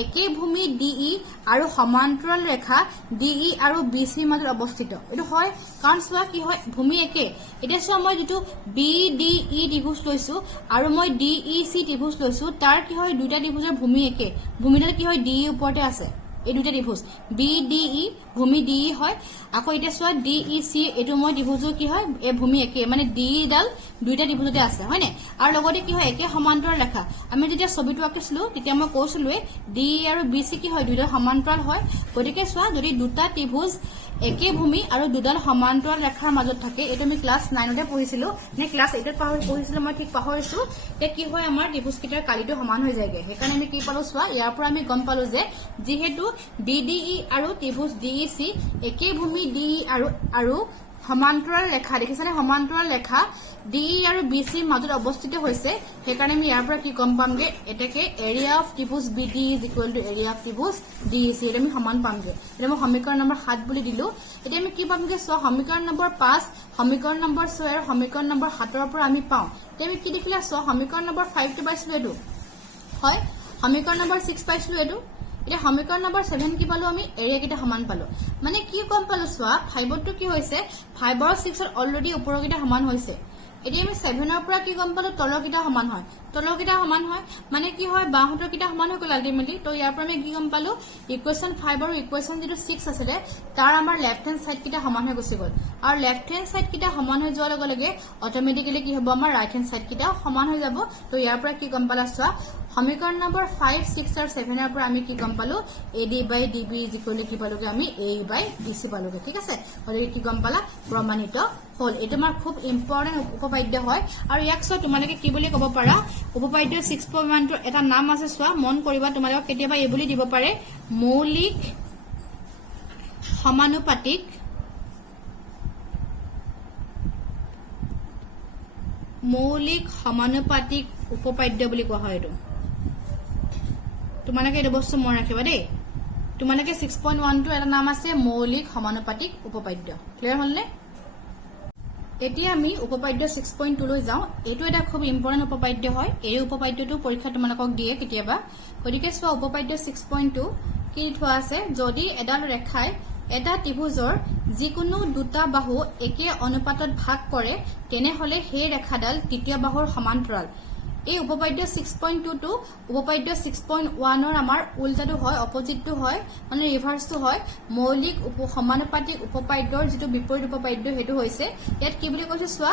একে ভূমি DE আৰু সমান্তৰাল ৰেখা DE আৰু BC মাজত অৱস্থিত এটো হয় কাৰণ সোৱা কি হয় ভূমি একে এটা সোৱা মই যেটো BDE ত্ৰিভুজ লৈছো আৰু মই DEC ত্ৰিভুজ লৈছো তাৰ কি হয় দুটা ত্ৰিভুজৰ ভূমি একে ভূমিডাল কি হয় DE ওপৰতে আছে এই দুটা ত্ৰিভুজ BDE ভূমি DE হয় আকৌ এটা সোৱা DEC এটো মই ত্ৰিভুজৰ কি হয় এই ভূমি একে মানে DE ডাল দুইটা ত্ৰিভুজতে আছে হয়নে আৰু লগতে কি হয় একে সমান্তৰাল ৰেখা আমি যেতিয়া ছবিটো আঁকিছিলো তেতিয়া মই কৈছিলো DE আৰু BC কি হয় দুইটা সমান্তৰাল হয় গতিকে সোৱা যদি দুটা ত্ৰিভুজ একে ভূমি আৰু দুডাল সমান্তৰাল ৰেখাৰ মাজত থাকে এটা আমি ক্লাস 9 তে পঢ়িছিলো নে ক্লাস 8 ত পঢ়িছিলো মই ঠিক পাহৰিছো তে কি হয় আমাৰ ত্ৰিভুজ কিটাৰ কালিটো সমান হৈ যায়গে হেকাৰণে আমি কি পালো সোৱা ইয়াৰ পৰা আমি গম পালো যে যেহেতু BDE আৰু ত্ৰিভুজ DEC একে ভূমি DE আৰু সমান্তৰাল ৰেখা দেখিছানে সমান্তৰাল ৰেখা DE আৰু BC মাজত অৱস্থিত হৈছে হেকাৰণে আমি ইয়াৰ পৰা কি গম পামগে এটাকে এৰিয়া অফ ত্ৰিভুজ BDE is equal to area of ত্ৰিভুজ DEC এটা আমি সমান পামগে এটা মই সমীকৰণ নম্বৰ 7 বুলি দিলো এতিয়া আমি কি পামগে সো সমীকৰণ নম্বৰ 5 সমীকৰণ নম্বৰ 6 আৰু সমীকৰণ নম্বৰ 7 ৰ পৰা আমি পাওঁ তে আমি কি দেখিলা সো সমীকৰণ নম্বৰ 5 টো পাইছো এটো হয় সমীকৰণ নম্বৰ 6 পাইছো এটো এটা সমীকৰণ নম্বৰ 7 কি পালো আমি এৰিয়া কিটা সমান পালো মানে কি গম পালো সোৱা 5 টো কি হৈছে 5 আৰু 6 ৰ অলৰেডি ওপৰৰ কিটা সমান হৈছে এতিয়া আমি 7 ৰ পৰা কি গম পালো তলৰ কিটা সমান হয় মানে কি হয় বাহুৰ কিটা সমান হৈ গল আলটিমেটলি তো ইয়াৰ পৰা আমি কি গম পালো ইকুৱেশ্যন 5 আৰু ইকুৱেশ্যন যেটো 6 আছিল তাৰ আমাৰ লেফট হ্যান্ড সাইড কিটা সমান হৈ গৈছে গল আৰু লেফট হ্যান্ড সাইড কিটা সমান হৈ যোৱাৰ লগে লগে অটোমেটিক্যালি কি হ'ব আমাৰ ৰাইট হ্যান্ড সাইড কিটা সমান হৈ যাব তো ইয়াৰ পৰা কি গম পালা সোৱা সমীকৰণ নম্বৰ 5 6 আৰু 7 ৰ পৰা আমি কি গম পালো AD by DB is equal to কি পালোগে আমি AE by DC পালোগে ঠিক আছে হলে কি গম পালা প্ৰমাণিত হল এটা আমাৰ খুব ইম্পৰ্টেন্ট উপপাদ্য হয় আৰু ইয়াক সো তোমালোকে কি বুলি ক'ব পাৰা উপপাদ্য 6.1 ৰ এটা নাম আছে সোৱা মন কৰিবা তোমালোক কেতিয়াবা এই বুলি দিব পাৰে মৌলিক সমানুপাতিক উপপাদ্য বুলি কোৱা হয় এটো তোমালোকে এই বস্তু মন ৰাখিবা দেই তোমালোকে 6.1 টো এটা নাম আছে মৌলিক সমানুপাতিক উপপাদ্য ক্লিয়াৰ হলনে এতিয়া আমি উপপাদ্য 6.2 লৈ যাও এটো এটা খুব ইম্পৰ্টেন্ট উপপাদ্য হয় এই উপপাদ্যটো পৰীক্ষা তোমালোকক দিয়ে কেতিয়াবা গতিকে সো উপপাদ্য 6.2 কি থোৱা আছে যদি এডাল ৰেখাই এটা ত্ৰিভুজৰ যিকোনো দুটা বাহু একে অনুপাতত ভাগ কৰে তেনে হলে সেই ৰেখাডাল তৃতীয় বাহুৰ সমান্তৰাল এই উপপাদ্য 6.2 উপপাদ্য 6.1 আমাৰ উল্টাটো হয়, অপজিটটো হয়, মানে ৰিভাৰ্সটো হয়। মৌলিক সমানুপাতিক উপপাদ্যৰ যেটো বিপৰীত উপপাদ্য হেতু হৈছে ইয়াত কি বুলি কৈছে চোৱা,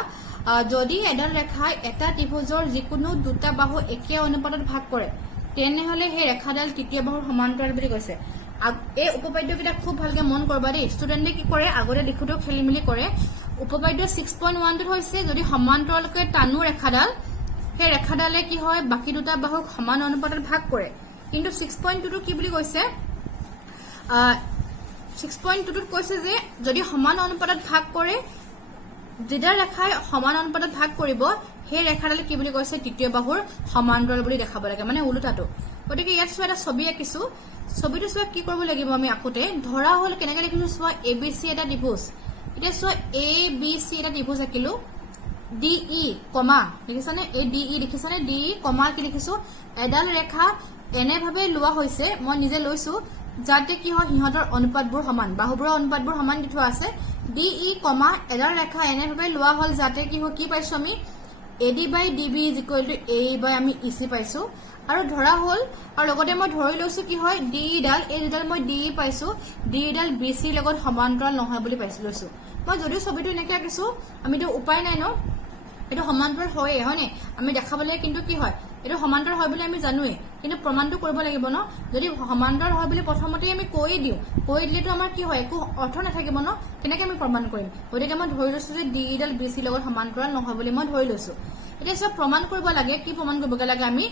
যদি এডাল ৰেখাই এটা ত্ৰিভুজৰ যিকোনো দুটা বাহু একে অনুপাতত ভাগ কৰে তেনেহলে সেই ৰেখাডাল তৃতীয় বাহুৰ সমান্তৰাল বুলি কৈছে। এই উপপাদ্যকেইটা খুব ভালকে মন কৰবা দেই। ষ্টুডেণ্টে কি কৰে আগতে লিখোতে খেলিমেলি কৰে। উপপাদ্য 6.1 টোত হৈছে যদি সমান্তৰালকৈ টানো ৰেখাডাল, সেই ৰেখাডালে কি হয় বাকি দুটা বাহুক সমান অনুপাতত ভাগ কৰে। কিন্তু 6.2 টো কি বুলি কৈছে, 6.2 টোত কৈছে যে যদি সমান অনুপাতত ভাগ কৰে, যেটা ৰেখাই সমান অনুপাতত ভাগ কৰিব সেই ৰেখাডালে কি বুলি কৈছে তৃতীয় বাহুৰ সমান্তৰাল বুলি দেখাব লাগে, মানে উল্টাটো। গতিকে ইয়াত চোৱা এটা ছবি আঁকিছো। ছবিটো চোৱা কি কৰিব লাগিব আমি আকোতে, ধৰা হল কেনেকে লিখিছো চোৱা ABC এটা ত্ৰিভুজ। এতিয়া চোৱা ABC এটা ত্ৰিভুজ আঁকিলো, DE কমা লিখিছানে, এই DE লিখিছানে, DE কমা কি লিখিছো, এডাল ৰেখা এনেভাবে লোৱা হৈছে, মই নিজে লৈছো যাতে কি হয় সিহঁতৰ অনুপাতবোৰ সমান, বাহুবোৰৰ অনুপাতবোৰ সমান দি থোৱা আছে। DE কমা এডাল ৰেখা এনেভাবে লোৱা হল যাতে কি হয় কি পাইছো আমি AD by DB is equal to AE by আমি EC পাইছো। আৰু ধৰা হল আৰু লগতে মই ধৰি লৈছো কি হয় DE ডাল, এই দুডাল মই DE পাইছো, DE ডাল BC লগত সমান্তৰাল নহয় বুলি পাইছো লৈছো। মই যদিও ছবিটো এনেকে আঁকিছো আমিতো উপায় নাই ন, এইটো সমান্তৰাল হয়ে হয়নে, আমি দেখাবলৈ কিন্তু কি হয় এইটো সমান্তৰাল হয় বুলি আমি জানোৱে, কিন্তু প্ৰমাণটো কৰিব লাগিব ন। যদি সমান্তৰাল হয় বুলি প্ৰথমতে আমি কৈ দিওঁ, কৈ দিলেতো আমাৰ কি হয় একো অৰ্থ নাথাকিব ন, কেনেকে আমি প্ৰমাণ কৰিম। গতিকে মই ধৰি লৈছো যে DE ডাল BC লগত সমান্তৰাল নহয় বুলি মই ধৰি লৈছো। এতিয়া চব প্ৰমাণ কৰিব লাগে, কি প্ৰমাণ কৰিব লাগে আমি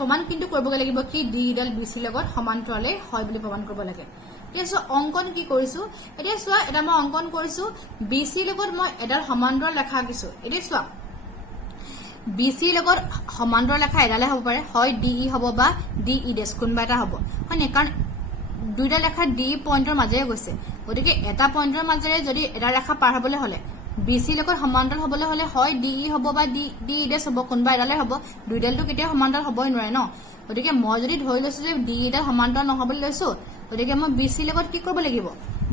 প্ৰমাণ কিন্তু কৰিব লাগিব কি DE ডাল BC লগত সমান্তৰালে হয় বুলি প্ৰমাণ কৰিব লাগে। এতিয়া চোৱা অংকন কি কৰিছো, এতিয়া চোৱা এটা মই অংকন কৰিছো BC লগত মই এডাল সমান্তৰাল ৰেখা আঁকিছো। এতিয়া চোৱা BC লগত সমান্তৰাল ৰেখা এডালে হ'ব পাৰে, হয় DE হ'ব বা DE ডেছ কোনবা এটা হ'ব, হয়নে, কাৰণ দুইটা ৰেখা D পইণ্টৰ মাজেৰে গৈছে। গতিকে এটা পইণ্টৰ মাজেৰে যদি এটা ৰেখা পাৰ হ'বলৈ হলে BC লগত সমান্তৰাল হ'বলৈ হলে হয় DE হ'ব বা DE ডেছ হ'ব, কোনবা এডালে হ'ব, দুইডালটো কেতিয়াও সমান্তৰাল হ'বই নোৱাৰে ন। গতিকে মই যদি ধৰি লৈছো যে DE ডাল সমান্তৰাল নহয় বুলি লৈছো, গতিকে মই BC লগত কি কৰিব লাগিব,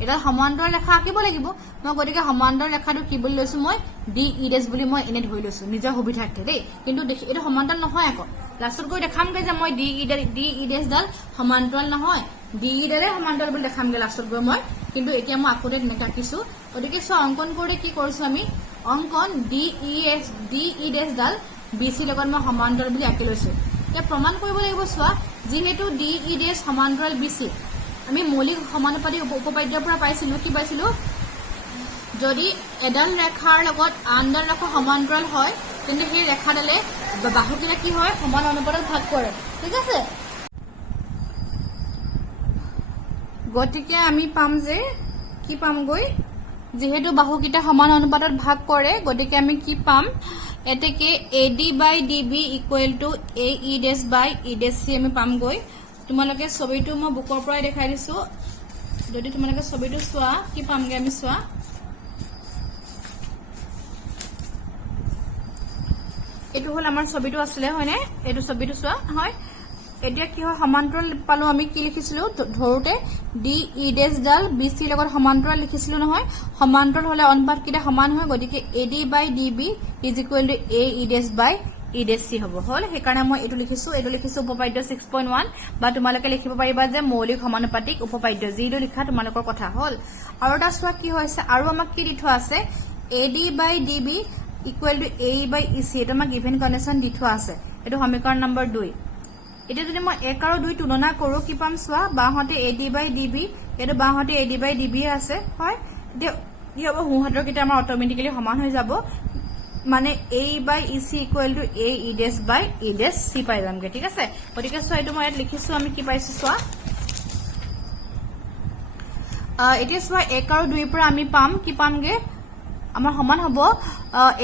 এটা সমান্তৰাল ৰেখা আঁকিব লাগিব। মই গতিকে সমান্তৰাল ৰেখাটো কি বুলি লৈছো, মই DE ডেছ বুলি মই এনে ধৰি লৈছো নিজৰ সুবিধাৰ্থে দেই। কিন্তু এইটো সমান্তৰাল নহয় আকৌ, লাষ্টত গৈ দেখামগে যে মই DE ডেছ ডাল সমান্তৰাল নহয়, DE ডালে সমান্তৰাল বুলি দেখামগে লাষ্টত গৈ মই, কিন্তু এতিয়া মই আকৌ তেনেকে আঁকিছো। গতিকে চোৱা অংকন কৰোঁতে কি কৰিছো আমি, অংকন DE ডেছ ডাল BC লগত মই সমান্তৰাল বুলি আঁকি লৈছো। এতিয়া প্ৰমাণ কৰিব লাগিব চোৱা, যিহেতু DE ডেছ সমান্তৰাল BC আমি মৌলিক সমানুপাতিক উপপাদ্যৰ পৰা পাইছিলো, কি পাইছিলো, যদি এডাল ৰেখাৰ লগত আনডাল ৰেখা সমান্তৰাল হয় তেন্তে সেই ৰেখাডালে বাহুকেইটা কি হয় সমান অনুপাতত ভাগ কৰে, ঠিক আছে। গতিকে আমি পাম যে কি পামগৈ, যেহেতু বাহুকেইটা সমান অনুপাতত ভাগ কৰে গতিকে আমি কি পাম, এতেকে AD by DB equal to AE dash by E dash C আমি পামগৈ। তোমালোকে ছবিটো মই বুকৰ পৰাই দেখাই দিছো, যদি তোমালোকে ছবিটো চোৱা কি পামগে আমি চোৱা, এইটো হল আমাৰ ছবিটো আছিলে হয়নে, এইটো ছবিটো চোৱা হয়। এতিয়া কি হয় সমান্তৰাল পালো, আমি কি লিখিছিলো ধৰোতে DE ডেছ ডাল BC লগত সমান্তৰাল লিখিছিলো নহয়, সমান্তৰাল হলে অনুপাত কেইটা সমান হয়, গতিকে AD by DB is equal to AE dash by E dash C হ'ব, হল। সেইকাৰণে মই এইটো লিখিছো উপপাদ্য 6.1, বা তোমালোকে লিখিব পাৰিবা যে মৌলিক সমানুপাতিক উপপাদ্য, যিটো লিখা তোমালোকৰ কথা হল। আৰু এটা চোৱা কি হৈছে, আৰু আমাক কি দি থোৱা আছে, AD by DB equal to AE by EC, এটা আমাক গিভেন কণ্ডিশ্যন দি থোৱা আছে, এইটো সমীকৰণ নম্বৰ 2। এতিয়া যদি মই 1 আৰু 2 তুলনা কৰো কি পাম চোৱা, বাওঁহাতে AD by DB, এইটো বাওঁহাতে AD by DB আছে, হয়। এতিয়া কি হ'ব, সোঁহাতৰ কেইটা আমাৰ অট'মেটিকেলি সমান হৈ যাব, মানে AE by EC equal to AE dash by E dash C পাই যামগে, ঠিক আছে। গতিকে চোৱা এইটো মই ইয়াত লিখিছো, আমি কি পাইছো চোৱা, এতিয়া চোৱা 1 আৰু 2 পৰা আমি পাম কি পামগে, আমাৰ সমান হ'ব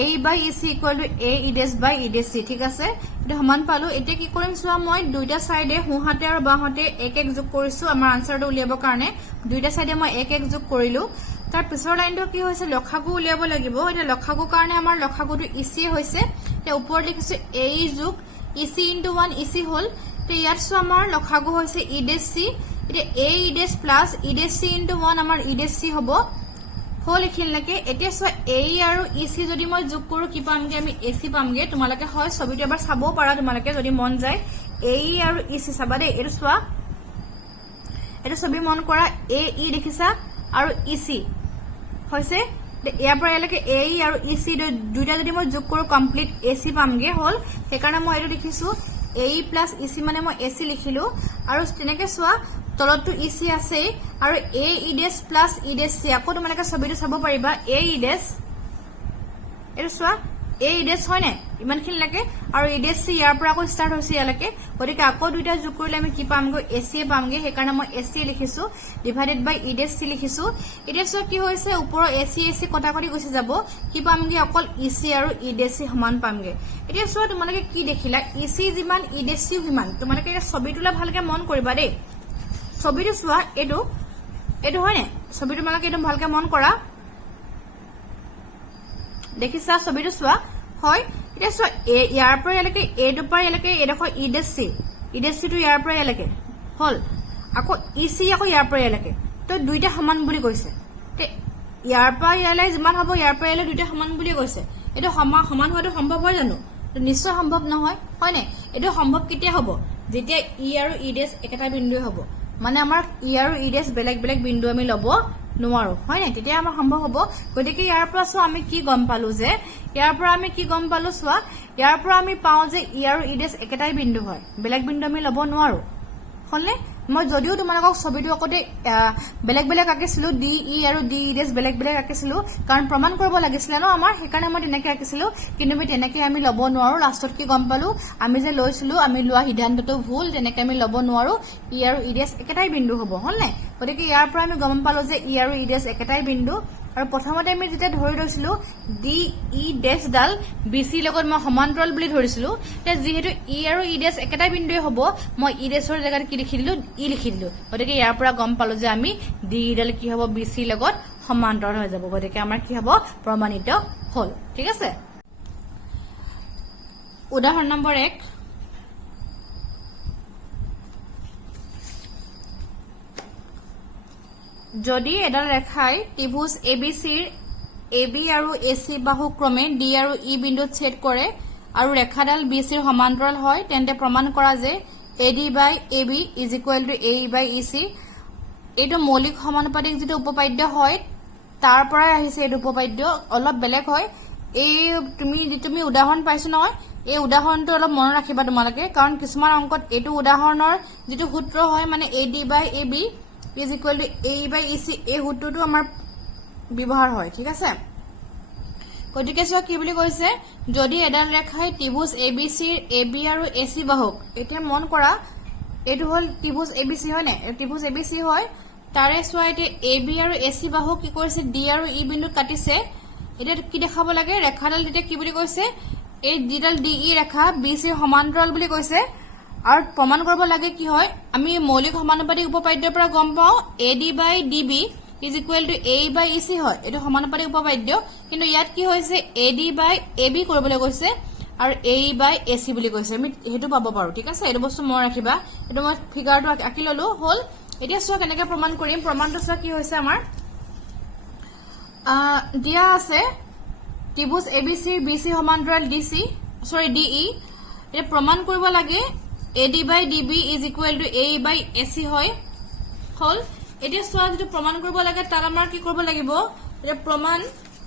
AE by EC equal to AE dash by E dash C, ঠিক আছে। এটা সমান পালো। এতিয়া কি কৰিম চোৱা, মই দুইটা সাইডে সোঁহাতে আৰু বাওঁহাতে 1 যোগ কৰিছো আমাৰ আনসাৰটো উলিয়াবৰ কাৰণে, দুইটা সাইডে মই 1 যোগ কৰিলো। তাৰ পিছৰ লাইনটো কি হৈছে, লসাগু উলিয়াব লাগিব। এতিয়া লসাগু কাৰণে আমাৰ লসাগুটো EC হৈছে, এতিয়া ওপৰত লিখিছো AE যোগ EC into 1 EC হল। এতিয়া ইয়াত চোৱা আমাৰ লসাগু হৈছে E dash C, এতিয়া AE dash plus E dash C into 1 আমাৰ E dash C হ'ব, হল এখিনলৈকে এতিয়া সো এই আৰু ইসি যদি মই যোগ কৰো কি পামগে আমি এসি পামগে তোমালোকে হয় ছবিটো এবাৰ চাবও পাৰা তোমালোকে যদি মন যায় এই আৰু ইসি চাবা দেই এটো সোৱা এটা ছবি মন কৰা এ ই দেখিছা আৰু ইসি হৈছে ইয়াৰ পৰা এলৈকে এ ই আৰু ইসি দুইটা যদি মই যোগ কৰো কমপ্লিট এসি পামগে হল সেইকাৰণে মই এটো লিখিছো এ ই প্লাস ইসি মানে মই এসি লিখিলো আৰু তেনেকে সোৱা তলতটো ইসি আছে আৰু এ ই ডেশ প্লাস ই ডেশ সি আকৌ তোমালোকে ছবিটো চাব পাৰিবা এ ই ডেশ এটো সোৱা এ ই ডেশ হয় নে ইমানখিনি লাগে আৰু ই ডেশ সি ইয়াৰ পৰা আকৌ ষ্টাৰ্ট হৈছে ইয়ালৈকে গতিকে আকৌ দুইটা যোগ কৰিলে আমি কি পামগৈ এসি পামগে সেইকাৰণে মই এসি লিখিছো ডিভাইডেড বাই ই ডেশ সি লিখিছো এতিয়া সো কি হৈছে ওপৰৰ এসি কটা কৰি গুছি যাব কি পামগে অকল ইসি আৰু ই ডেশ সি সমান পামগে এতিয়া সো তোমালোকে কি দেখিলা ইসি যিমান ই ডেশ সি সিমান তোমালোকে ছবিটোলা ভালকে মন কৰিবা দেই ছবিটো সোৱা এটো হয় নে ছবিটো তোমালোকে একদম ভালকে মন কৰা দেখিছা ছবিটো সোৱা হয় এটা সো ইয়াৰ পৰা এলৈকে এটো পৰা এলৈকে এডখৰ ই ডেশ সি টো ইয়াৰ পৰা এলৈকে হল আকৌ ইসি আকৌ ইয়াৰ পৰা এলৈকে তো দুইটা সমান বুলি কৈছে তে ইয়াৰ পৰা ইয়ালৈ যিমান হ'ব ইয়াৰ পৰা ইয়ালৈ দুইটা সমান বুলি কৈছে এটো সমান হোৱাটো সম্ভৱ হয় জানো তো নিশ্চয় সম্ভৱ নহয় হয় নে এটো সম্ভৱ কেতিয়া হ'ব যেতিয়া ই আৰু ই ডেশ একেটা বিন্দুৱে হ'ব মানে আমাৰ ই আৰু ই ডেশ বেলেগ বেলেগ বিন্দু আমি লব নোৱাৰো হয় নে তেতিয়া আমাৰ সম্ভৱ হ'ব গতিকে ইয়াৰ পৰা সো আমি কি গম পালো যে ইয়াৰ পৰা আমি কি গম পালো সোৱা ইয়াৰ পৰা আমি পাও যে ই আৰু ই ডেশ একেটাই বিন্দু হয় বেলেগ বিন্দু আমি লব নোৱাৰো হলনে মই যদিও তোমালোকক ছবিটো আকতে বেলেগ বেলেগ আঁকিছিলো ডি ই আৰু ডি ই ডেশ বেলেগ বেলেগ আঁকিছিলো কাৰণ প্ৰমাণ কৰিব লাগিছিল ন আমাৰ সেইকাৰণে মই তেনেকৈ আঁকিছিলো কিন্তু আমি তেনেকৈ আমি লব নোৱাৰো লাষ্টত কি গম পালো আমি যে লৈছিলো আমি লোৱা সিদ্ধান্তটো ভুল তেনেকৈ আমি লব নোৱাৰো ই আৰু ই ডেশ একেটাই বিন্দু হ'ব হলনে গতিকে ইয়াৰ পৰা আমি গম পালো যে ই আৰু ই ডেশ একেটাই বিন্দু আৰু প্ৰথমতে আমি যেতিয়া ধৰি লৈছিলো ডি ই ডেশ ডাল বিসি লগত মই সমান্তৰাল বুলি ধৰিছিলো তে যেহেতু ই আৰু ই ডেশ একেটাই বিন্দুৱে হ'ব মই ই ডেশৰ জায়গাত কি লিখি দিলো ই লিখি দিলো গতিকে ইয়াৰ পৰা গম পালো যে আমি ডি ই ডাল কি হ'ব বিসি লগত সমান্তৰাল হৈ যাব গতিকে আমাৰ কি হ'ব প্ৰমাণিত হল ঠিক আছে উদাহৰণ নম্বৰ 1 যদি এডাল ৰেখাই ত্ৰিভুজ এবিসিৰ এবি আৰু এসি বাহু ক্ৰমে ডি আৰু ই বিন্দুত ছেদ কৰে আৰু ৰেখাডাল বিসিৰ সমান্তৰাল হয় তেন্তে প্ৰমাণ কৰা যে AD by AB is equal to A by EC এইটো মৌলিক সমানুপাতিক যেটো উপপাদ্য হয় তাৰ পৰা আহিছে এইটো উপপাদ্য অলপ বেলেগ হয় এই তুমি উদাহৰণ পাইছো নহয় এই উদাহৰণটো অলপ মনত ৰাখিবা তোমালোকে কাৰণ কিছুমান অংকত এইটো উদাহৰণৰ যেটো সূত্ৰ হয় মানে AD by AB is equal to a by ec এই সূত্ৰটো আমাৰ ব্যৱহাৰ হয় ঠিক আছে গতিকে সো কি বুলি কৈছে যদি এডাল ৰেখাই ত্ৰিভুজ এবিসিৰ এবি আৰু এসি বাহুক এতিয়া মন কৰা এটো হল ত্ৰিভুজ এবিসি হয় নে ত্ৰিভুজ এবিসি হয় তাৰে সো এতে এবি আৰু এসি বাহুক কি কৰিছে ডি আৰু ই বিন্দু কাটিছে এটা কি দেখাব লাগে ৰেখাডাল তেতিয়া কি বুলি কৈছে এই ডিডাল ডি ই ৰেখা বিসিৰ সমান্তৰাল বুলি কৈছে আৰু প্ৰমাণ কৰিব লাগে কি হয় আমি মৌলিক সমানুপাতিক উপপাদ্যৰ পৰা গম পাও AD by DB is equal to A by EC হয় এটো সমানুপাতিক উপপাদ্য কিন্তু ইয়াত কি হৈছে এডি বাই এবি কৰিবলৈ কৈছে আৰু এ বাই এসি বুলি কৈছে আমি হেতু পাব পাৰো ঠিক আছে এটো বস্তু মন ৰাখিবা এটো মই ফিগাৰটো আঁকি ললো হল এতিয়া সো কেনেকৈ প্ৰমাণ কৰিম প্ৰমাণটো সো কি হৈছে আমাৰ দিয়া আছে ত্ৰিভুজ এবিসিৰ বিসি সমান্তৰাল ডিসি ডিই এটা প্ৰমাণ কৰিব লাগে AD by DB is equal to A by AC হয় হল এতিয়া সোৱা যেটো প্ৰমাণ কৰিব লাগে তাৰ আমাৰ কি কৰিব লাগিব এটা প্ৰমাণ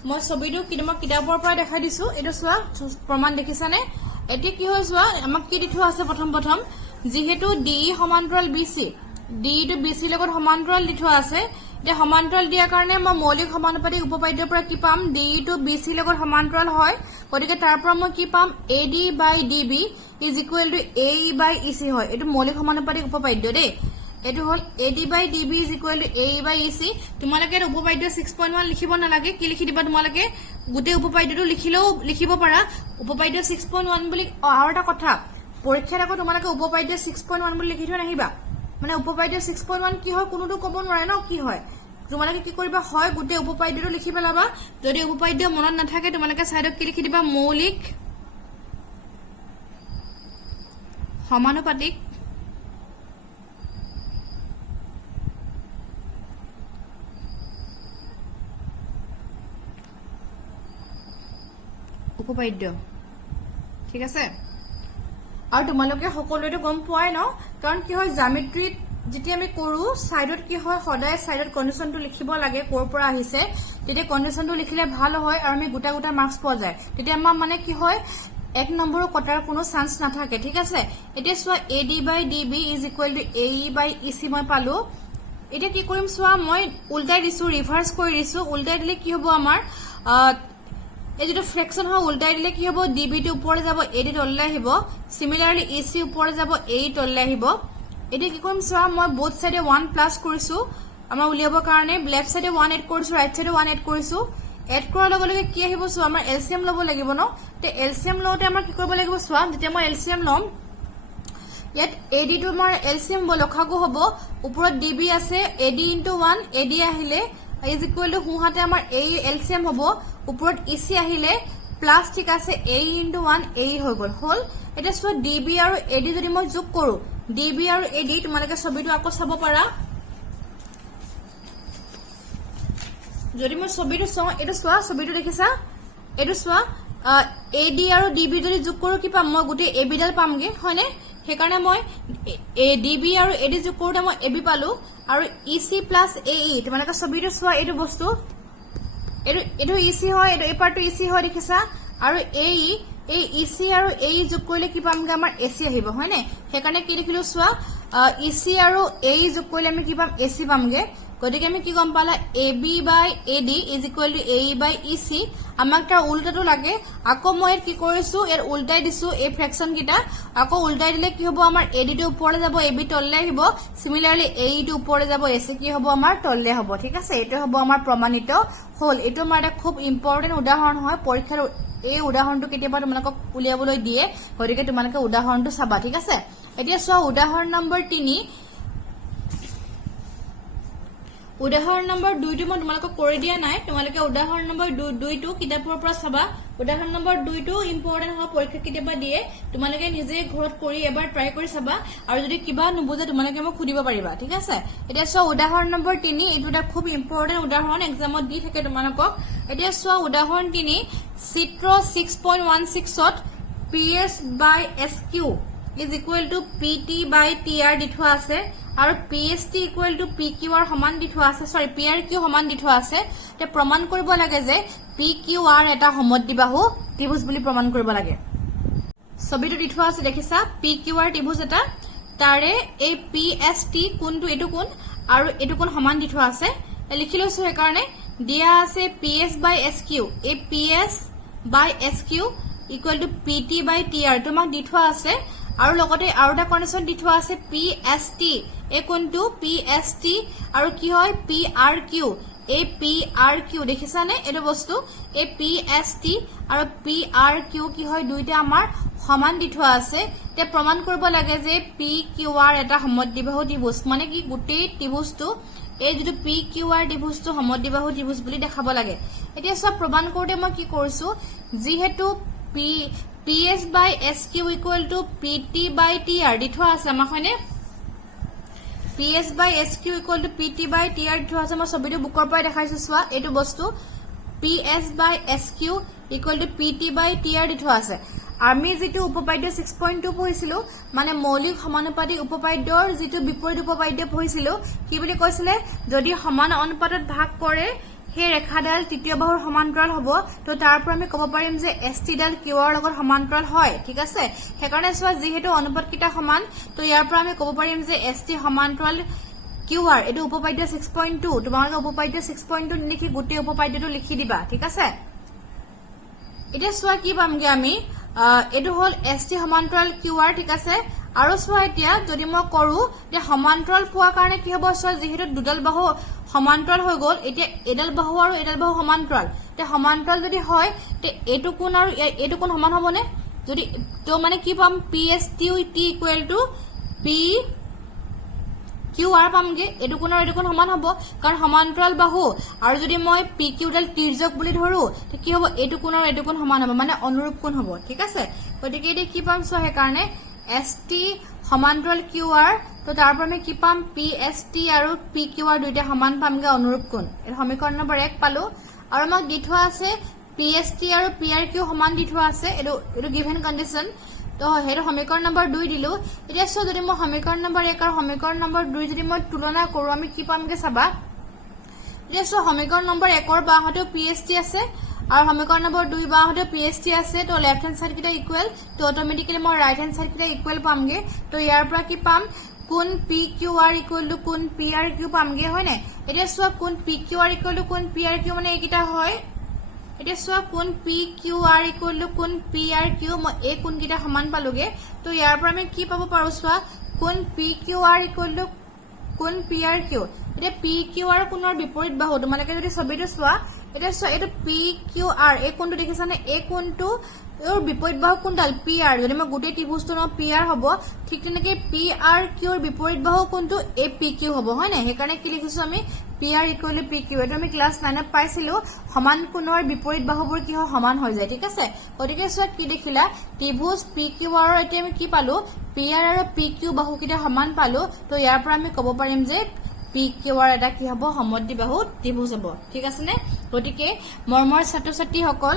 মই ছবিটো কিতাপৰ পৰা দেখাই দিছো এটা সোৱা প্ৰমাণ দেখিছানে এতিয়া কি হয় সোৱা আমাক কি দিথোৱা আছে প্ৰথম যেহেতু DE সমান্তৰাল BC DE টো BC লগত সমান্তৰাল দিথোৱা আছে এতিয়া সমান্তৰাল দিয়াৰ কাৰণে মই মৌলিক সমানুপাতিক উপপাদ্যৰ পৰা কি পাম DE টো BC লগত সমান্তৰাল হয় গতিকে তাৰ পৰা মই কি পাম AD by DB is equal to A by EC হয় এটো মৌলিক সমানুপাতিক উপপাদ্য দেই এটো হল AD by DB is equal to A by EC তোমালোকে উপপাদ্য 6.1 লিখিব নালাগে কি লিখি দিবা তোমালোকে গুটে উপপাদ্যটো লিখিব পাৰা উপপাদ্য 6.1 বুলি আৰু এটা কথা পৰীক্ষাত আকৌ তোমালোকে উপপাদ্য 6.1 বুলি লিখি থৈ নাহিবা মানে উপপাদ্য 6.1 কি হয় কোনোটো ক'ব নোৱাৰে ন কি হয় তোমালোকে কি কৰিবা হয় গুটে উপপাদ্যটো লিখি পেলাবা যদি উপপাদ্য মনত নাথাকে তোমালোকে সাইডত কি লিখি দিবা মৌলিক সমানুপাতিক উপপাদ্য ঠিক আছে আৰু তোমালোকে সকলোৱে গম পোৱাই ন কাৰণ কি হয় জ্যামিতিত যেতিয়া আমি কৰো সাইডত কি হয় সদায় সাইডত কন্ডিশনটো লিখিব লাগে কোৰ পৰা আহিছে তেতিয়া কন্ডিশনটো লিখিলে ভাল হয় আৰু আমি গোটা গোটা মাৰ্কস পোৱা যায় তেতিয়া আমাৰ মানে কি হয় এক নম্বৰ কটাৰ কোনো চান্স নাথাকে ঠিক আছে এতিয়া সোৱা AD by DB is equal to AE by EC মই পালো এতিয়া কি কৰিম সোৱা মই উল্টাই দিছো ৰিভাৰ্স কৰি দিছো উল্টাই দিলে কি হ'ব আমাৰ এই যেটো ফ্ৰেকশন হয় উল্টাই দিলে কি হ'ব DB টো ওপৰে যাব AD তললৈ আহিব সিমিলাৰলি EC ওপৰে যাব AE তললৈ আহিব এতিয়া কি কৰিম সোৱা মই বোথ সাইডে 1 প্লাস কৰিছো আমাৰ উলিয়াব কাৰণে লেফট সাইডে 1 এড কৰিছো ৰাইট সাইডে 1 এড কৰিছো এড কৰাৰ লগে লগে কি আহিব সোৱা আমাৰ এলসিএম লব লাগিব ন তে এলসিএম লওতে আমাৰ কি কৰিব লাগিব সোৱা যেতিয়া মই এলসিএম লম ইয়াত AD টো আমাৰ এলসিএম লখাগু হ'ব ওপৰত DB আছে AD * 1 AD আহিলে is equal to হুহাতে আমাৰ AE এলসিএম হ'ব ওপৰত EC আহিলে প্লাস ঠিক আছে AE * 1 AE হৈ গল হল এটা সোৱা DB আৰু AD যদি মই যোগ কৰো DB আৰু AD তোমালোকে ছবিটো আকৌ চাব পাৰা যদি মই ছবিটো চাও এটা সোৱা ছবিটো দেখিছা এটো সোৱা AD আৰু DB যদি যোগ কৰো কি পাম মই গুটে AB ডাল পামগে হয়নে হেকাৰণে মই DB আৰু AD যোগ কৰোতে মই AB পালো আৰু EC + AE তোমালোকে ছবিটো সোৱা এটো বস্তু এটো EC হয় এটো এপাৰটো EC হয় দেখিছা আৰু AE এই EC আৰু AE যোগ কৰিলে কি পামগে আমাৰ AC আহিব হয়নে হেকাৰণে কি লিখিলো সোৱা EC আৰু AE যোগ কৰিলে আমি কি পাম AC পামগে গতিকে আমি কি গম পালা AB by AD is equal to AE by EC আমাক তাৰ উল্টাটো লাগে আকৌ মই কি কৰিছো এৰ উল্টাই দিছো এই ফ্ৰেকশন কিটা আকৌ উল্টাই দিলে কি হ'ব আমাৰ AD টো ওপৰলৈ যাব AB তললৈ আহিব সিমিলাৰলি AE টো ওপৰলৈ যাব AC কি হ'ব আমাৰ তললৈ হ'ব ঠিক আছে এটো হ'ব আমাৰ প্ৰমাণিত হল এটো আমাৰ এটা খুব ইম্পৰ্টেন্ট উদাহৰণ হয় পৰীক্ষাৰ এই উদাহৰণটো কেতিয়াবা তোমালোকক উলিয়াবলৈ দিয়ে গতিকে তোমালোকে উদাহৰণটো চাবা ঠিক আছে এতিয়া সোৱা উদাহৰণ নম্বৰ 3 উদাহৰণ নম্বৰ 2 টো মই তোমালোকক কৰি দিয়া নাই তোমালোকে উদাহৰণ নম্বৰ 2 টো কিতাপৰ পৰা চাবা উদাহৰণ নম্বৰ 2 টো ইম্পৰ্টেন্ট হয় পৰীক্ষা কেতিয়াবা দিয়ে তোমালোকে নিজে ঘৰত কৰি এবাৰ ট্ৰাই কৰি চাবা আৰু যদি কিবা নুবুজে তোমালোকে মোক খুদিব পাৰিবা ঠিক আছে এতিয়া সোৱা উদাহৰণ নম্বৰ 3 এটোটা খুব ইম্পৰ্টেন্ট উদাহৰণ এক্সামত দি থাকে তোমালোকক এতিয়া সোৱা উদাহৰণ 3 চিত্ৰ 6.16 ত PS by SQ is equal to PT by TR দি থোৱা আছে আৰু PST equal to PQR সমান দি থোৱা আছে সৰি PRQ সমান দি থোৱা আছে তে প্ৰমাণ কৰিব লাগে যে PQR এটা সমদ্বিবাহু ত্ৰিভুজ বুলি প্ৰমাণ কৰিব লাগে ছবিটো দি থোৱা আছে দেখিছা PQR ত্ৰিভুজ এটা তাৰে এই PST কোনটো এটো কোন আৰু এটো কোন সমান দি থোৱা আছে লিখি লৈছো এই কাৰণে দিয়া আছে PS by SQ এই PS by SQ equal to PT by TR তোমাক দি থোৱা আছে আৰু লগতে আৰু এটা কন্ডিশন দি থোৱা আছে PST এই কোনটো PST আৰু কি হয় PRQ এই PRQ দেখিছানে এটো বস্তু এই PST আৰু PRQ কি হয় দুইটা আমাৰ সমান দি থোৱা আছে তে প্ৰমাণ কৰিব লাগে যে PQR এটা সমদ্বিবাহু ত্ৰিভুজ মানে কি গোটেই ত্ৰিভুজটো এই যেটো PQR ত্ৰিভুজটো সমদ্বিবাহু ত্ৰিভুজ বুলি দেখাব লাগে এতিয়া সব প্ৰমাণ কৰোতে মই কি কৰিছো যিহেতু PS by SQ equal to PT by TR দি থোৱা আছে আমাৰ হয়নে PS by SQ equal to PT by TR দি থোৱা আছে মই ছবিটো বুকৰ পৰা দেখাইছো সোৱা এটো বস্তু PS by SQ equal to PT by TR দি থোৱা আছে আমি যেটো উপপাদ্য 6.2 পঢ়িছিলো মানে মৌলিক সমানুপাতিক উপপাদ্যৰ যেটো বিপৰীত উপপাদ্য পঢ়িছিলো কি বুলি কৈছিলে যদি সমান অনুপাতত ভাগ কৰে হে ৰেখাডাল তৃতীয় বাহুৰ সমান্তৰাল হ'ব তো তাৰ পৰা আমি ক'ব পাৰিম যে ST ডাল QR লগত সমান্তৰাল হয় ঠিক আছে হেকাৰণে সোৱা যেহেতু অনুপাত কিটা সমান তো ইয়াৰ পৰা আমি ক'ব পাৰিম যে ST সমান্তৰাল QR এটো উপপাদ্য 6.2 তোমালোকে উপপাদ্য 6.2 লিখি গোটেই উপপাদ্যটো লিখি দিবা ঠিক আছে এটা সোৱা কি পামগে আমি এটো হল ST সমান্তৰাল QR ঠিক আছে আৰু সোৱা এতিয়া যদি মই কৰো যে সমান্তৰাল পোৱা কাৰণে কি হ'ব সোৱা যেহেতু দুডাল বাহু সমান্তৰাল হৈ গল এতিয়া এডাল বাহু আৰু এডাল বাহু সমান্তৰাল তে সমান্তৰাল যদি হয় তে এটো কোণ আৰু এটো কোণ সমান হ'বনে যদি তো মানে কি পাম PST equal to PQR পামগে এটো কোণ আৰু এটো কোণ সমান হ'ব কাৰণ সমান্তৰাল বাহু আৰু যদি মই PQ ডাল তিৰ্যক বুলি ধৰো তে কি হ'ব এটো কোণ আৰু এটো কোণ সমান হ'ব মানে অনুৰূপ কোণ হ'ব ঠিক আছে গতিকে এটো কি পাম সোৱা কাৰণে ST সমান্তৰাল QR তো তাৰ পৰা আমি কি পাম PST আৰু PQR দুইটা সমান পামগে অনুৰূপ কোণ এই সমীকৰণ নম্বৰ 1 পালো আৰু আমাক দি থোৱা আছে PST আৰু PRQ সমান দি থোৱা আছে এটো গিভেন কন্ডিশন তো হেৰ সমীকৰণ নম্বৰ 2 দিলো এতিয়া সো যদি মই সমীকৰণ নম্বৰ 1 আৰু সমীকৰণ নম্বৰ 2 যদি মই তুলনা কৰো আমি কি পামগে চাবা এতিয়া সো সমীকৰণ নম্বৰ 1 ৰ বাহতে PST আছে আৰু সমীকৰণ নম্বৰ 2 বাহতে PST আছে তো লেফট হ্যান্ড সাইড কিটা ইকুৱেল তো অটোমেটিক্যালি মই ৰাইট হ্যান্ড সাইড কিটা ইকুৱেল পামগে তো ইয়াৰ পৰা কি পাম কোন PQR ইকুৱেল টু কোন PRQ পামগে হয় নে এতিয়া সো কোন PQR ইকুৱেল টু কোন PRQ মানে এইকিটা হয় এতিয়া সো কোন PQR ইকুৱেল টু কোন PRQ মই এই কোন কিটা সমান পালোগে তো ইয়াৰ পৰা আমি কি পাব পাৰো সো কোন PQR ইকুৱেল টু কোন PRQ এটা PQR কোনৰ বিপৰীত বাহু তোমালোকে যদি ছবিটো চোৱা এটা সো এটো PQR এই কোনটো দেখিছানে এই কোনটো এৰ বিপৰীত বাহু কোনডাল PR যদি মই গোটেই ত্ৰিভুজটো ন PR হ'ব ঠিক তেনেকৈ PRQ ৰ বিপৰীত বাহু কোনটো এই PQ হ'ব হয় না হেকাৰণে কি লিখিছো আমি PR ইকুৱেল টু PQ এটা আমি ক্লাস 9 ত পাইছিলো সমান কোণৰ বিপৰীত বাহুবোৰ কি হয় সমান হৈ যায় ঠিক আছে গতিকে সো কি দেখিলা ত্ৰিভুজ PQR ৰ এতিয়া আমি কি পালো PR আৰু PQ বাহু কিটা সমান পালো তো ইয়াৰ পৰা আমি ক'ব পাৰিম যে PQR এটা কি হ'ব সমদ্বিবাহু ত্ৰিভুজ হ'ব ঠিক আছে নে গতিকে মৰমৰ ছাত্ৰ ছাত্ৰী সকল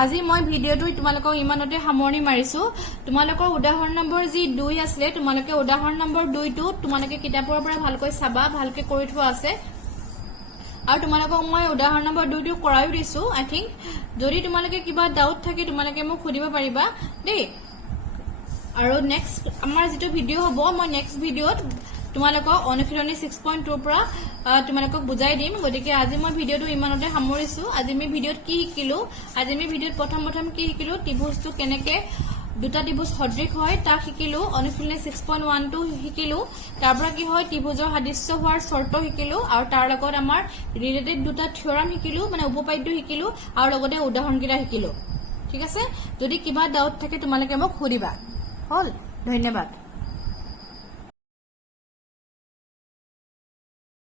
আজি মই ভিডিওটো তোমালোকক ইমানতে সামৰণি মাৰিছো তোমালোকৰ উদাহৰণ নম্বৰ যি 2 আছে তোমালোকে উদাহৰণ নম্বৰ 2 টো তোমালোকে কিতাপৰ পৰা ভালকৈ চাবা ভালকৈ কৰি থোৱা আছে আৰু তোমালোকক মই উদাহৰণ নম্বৰ 2 টো কৰাইও দিছো আই থিংক যদি তোমালোকে কিবা ডাউট থাকে তোমালোকে মোক খুদিব পাৰিবা দেই আৰু নেক্সট আমাৰ যেটো ভিডিও হ'ব মই নেক্সট ভিডিওত তোমালোকক অনুশীলনী 6.2 পৰা তোমালোকক বুজাই দিম গতিকে আজি মই ভিডিওটো ইমানতে সামৰিছো আজি আমি ভিডিওত কি শিকিলো আজি আমি ভিডিওত প্ৰথম কি শিকিলো ত্ৰিভুজটো কেনেকে দুটা ত্ৰিভুজ সদৃশ হয় তা শিকিলো অনুশীলনী 6.1 টো শিকিলো তাৰ পৰা কি হয় ত্ৰিভুজৰ সাদৃশ্য হোৱাৰ শৰ্ত শিকিলো আৰু তাৰ লগত আমাৰ ৰিলেটেড দুটা থিওৰাম শিকিলো মানে উপপাদ্য শিকিলো আৰু লগতে উদাহৰণ কিটা শিকিলো ঠিক আছে যদি কিবা ডাউট থাকে তোমালোকে মোক খুদিবা হল ধন্যবাদ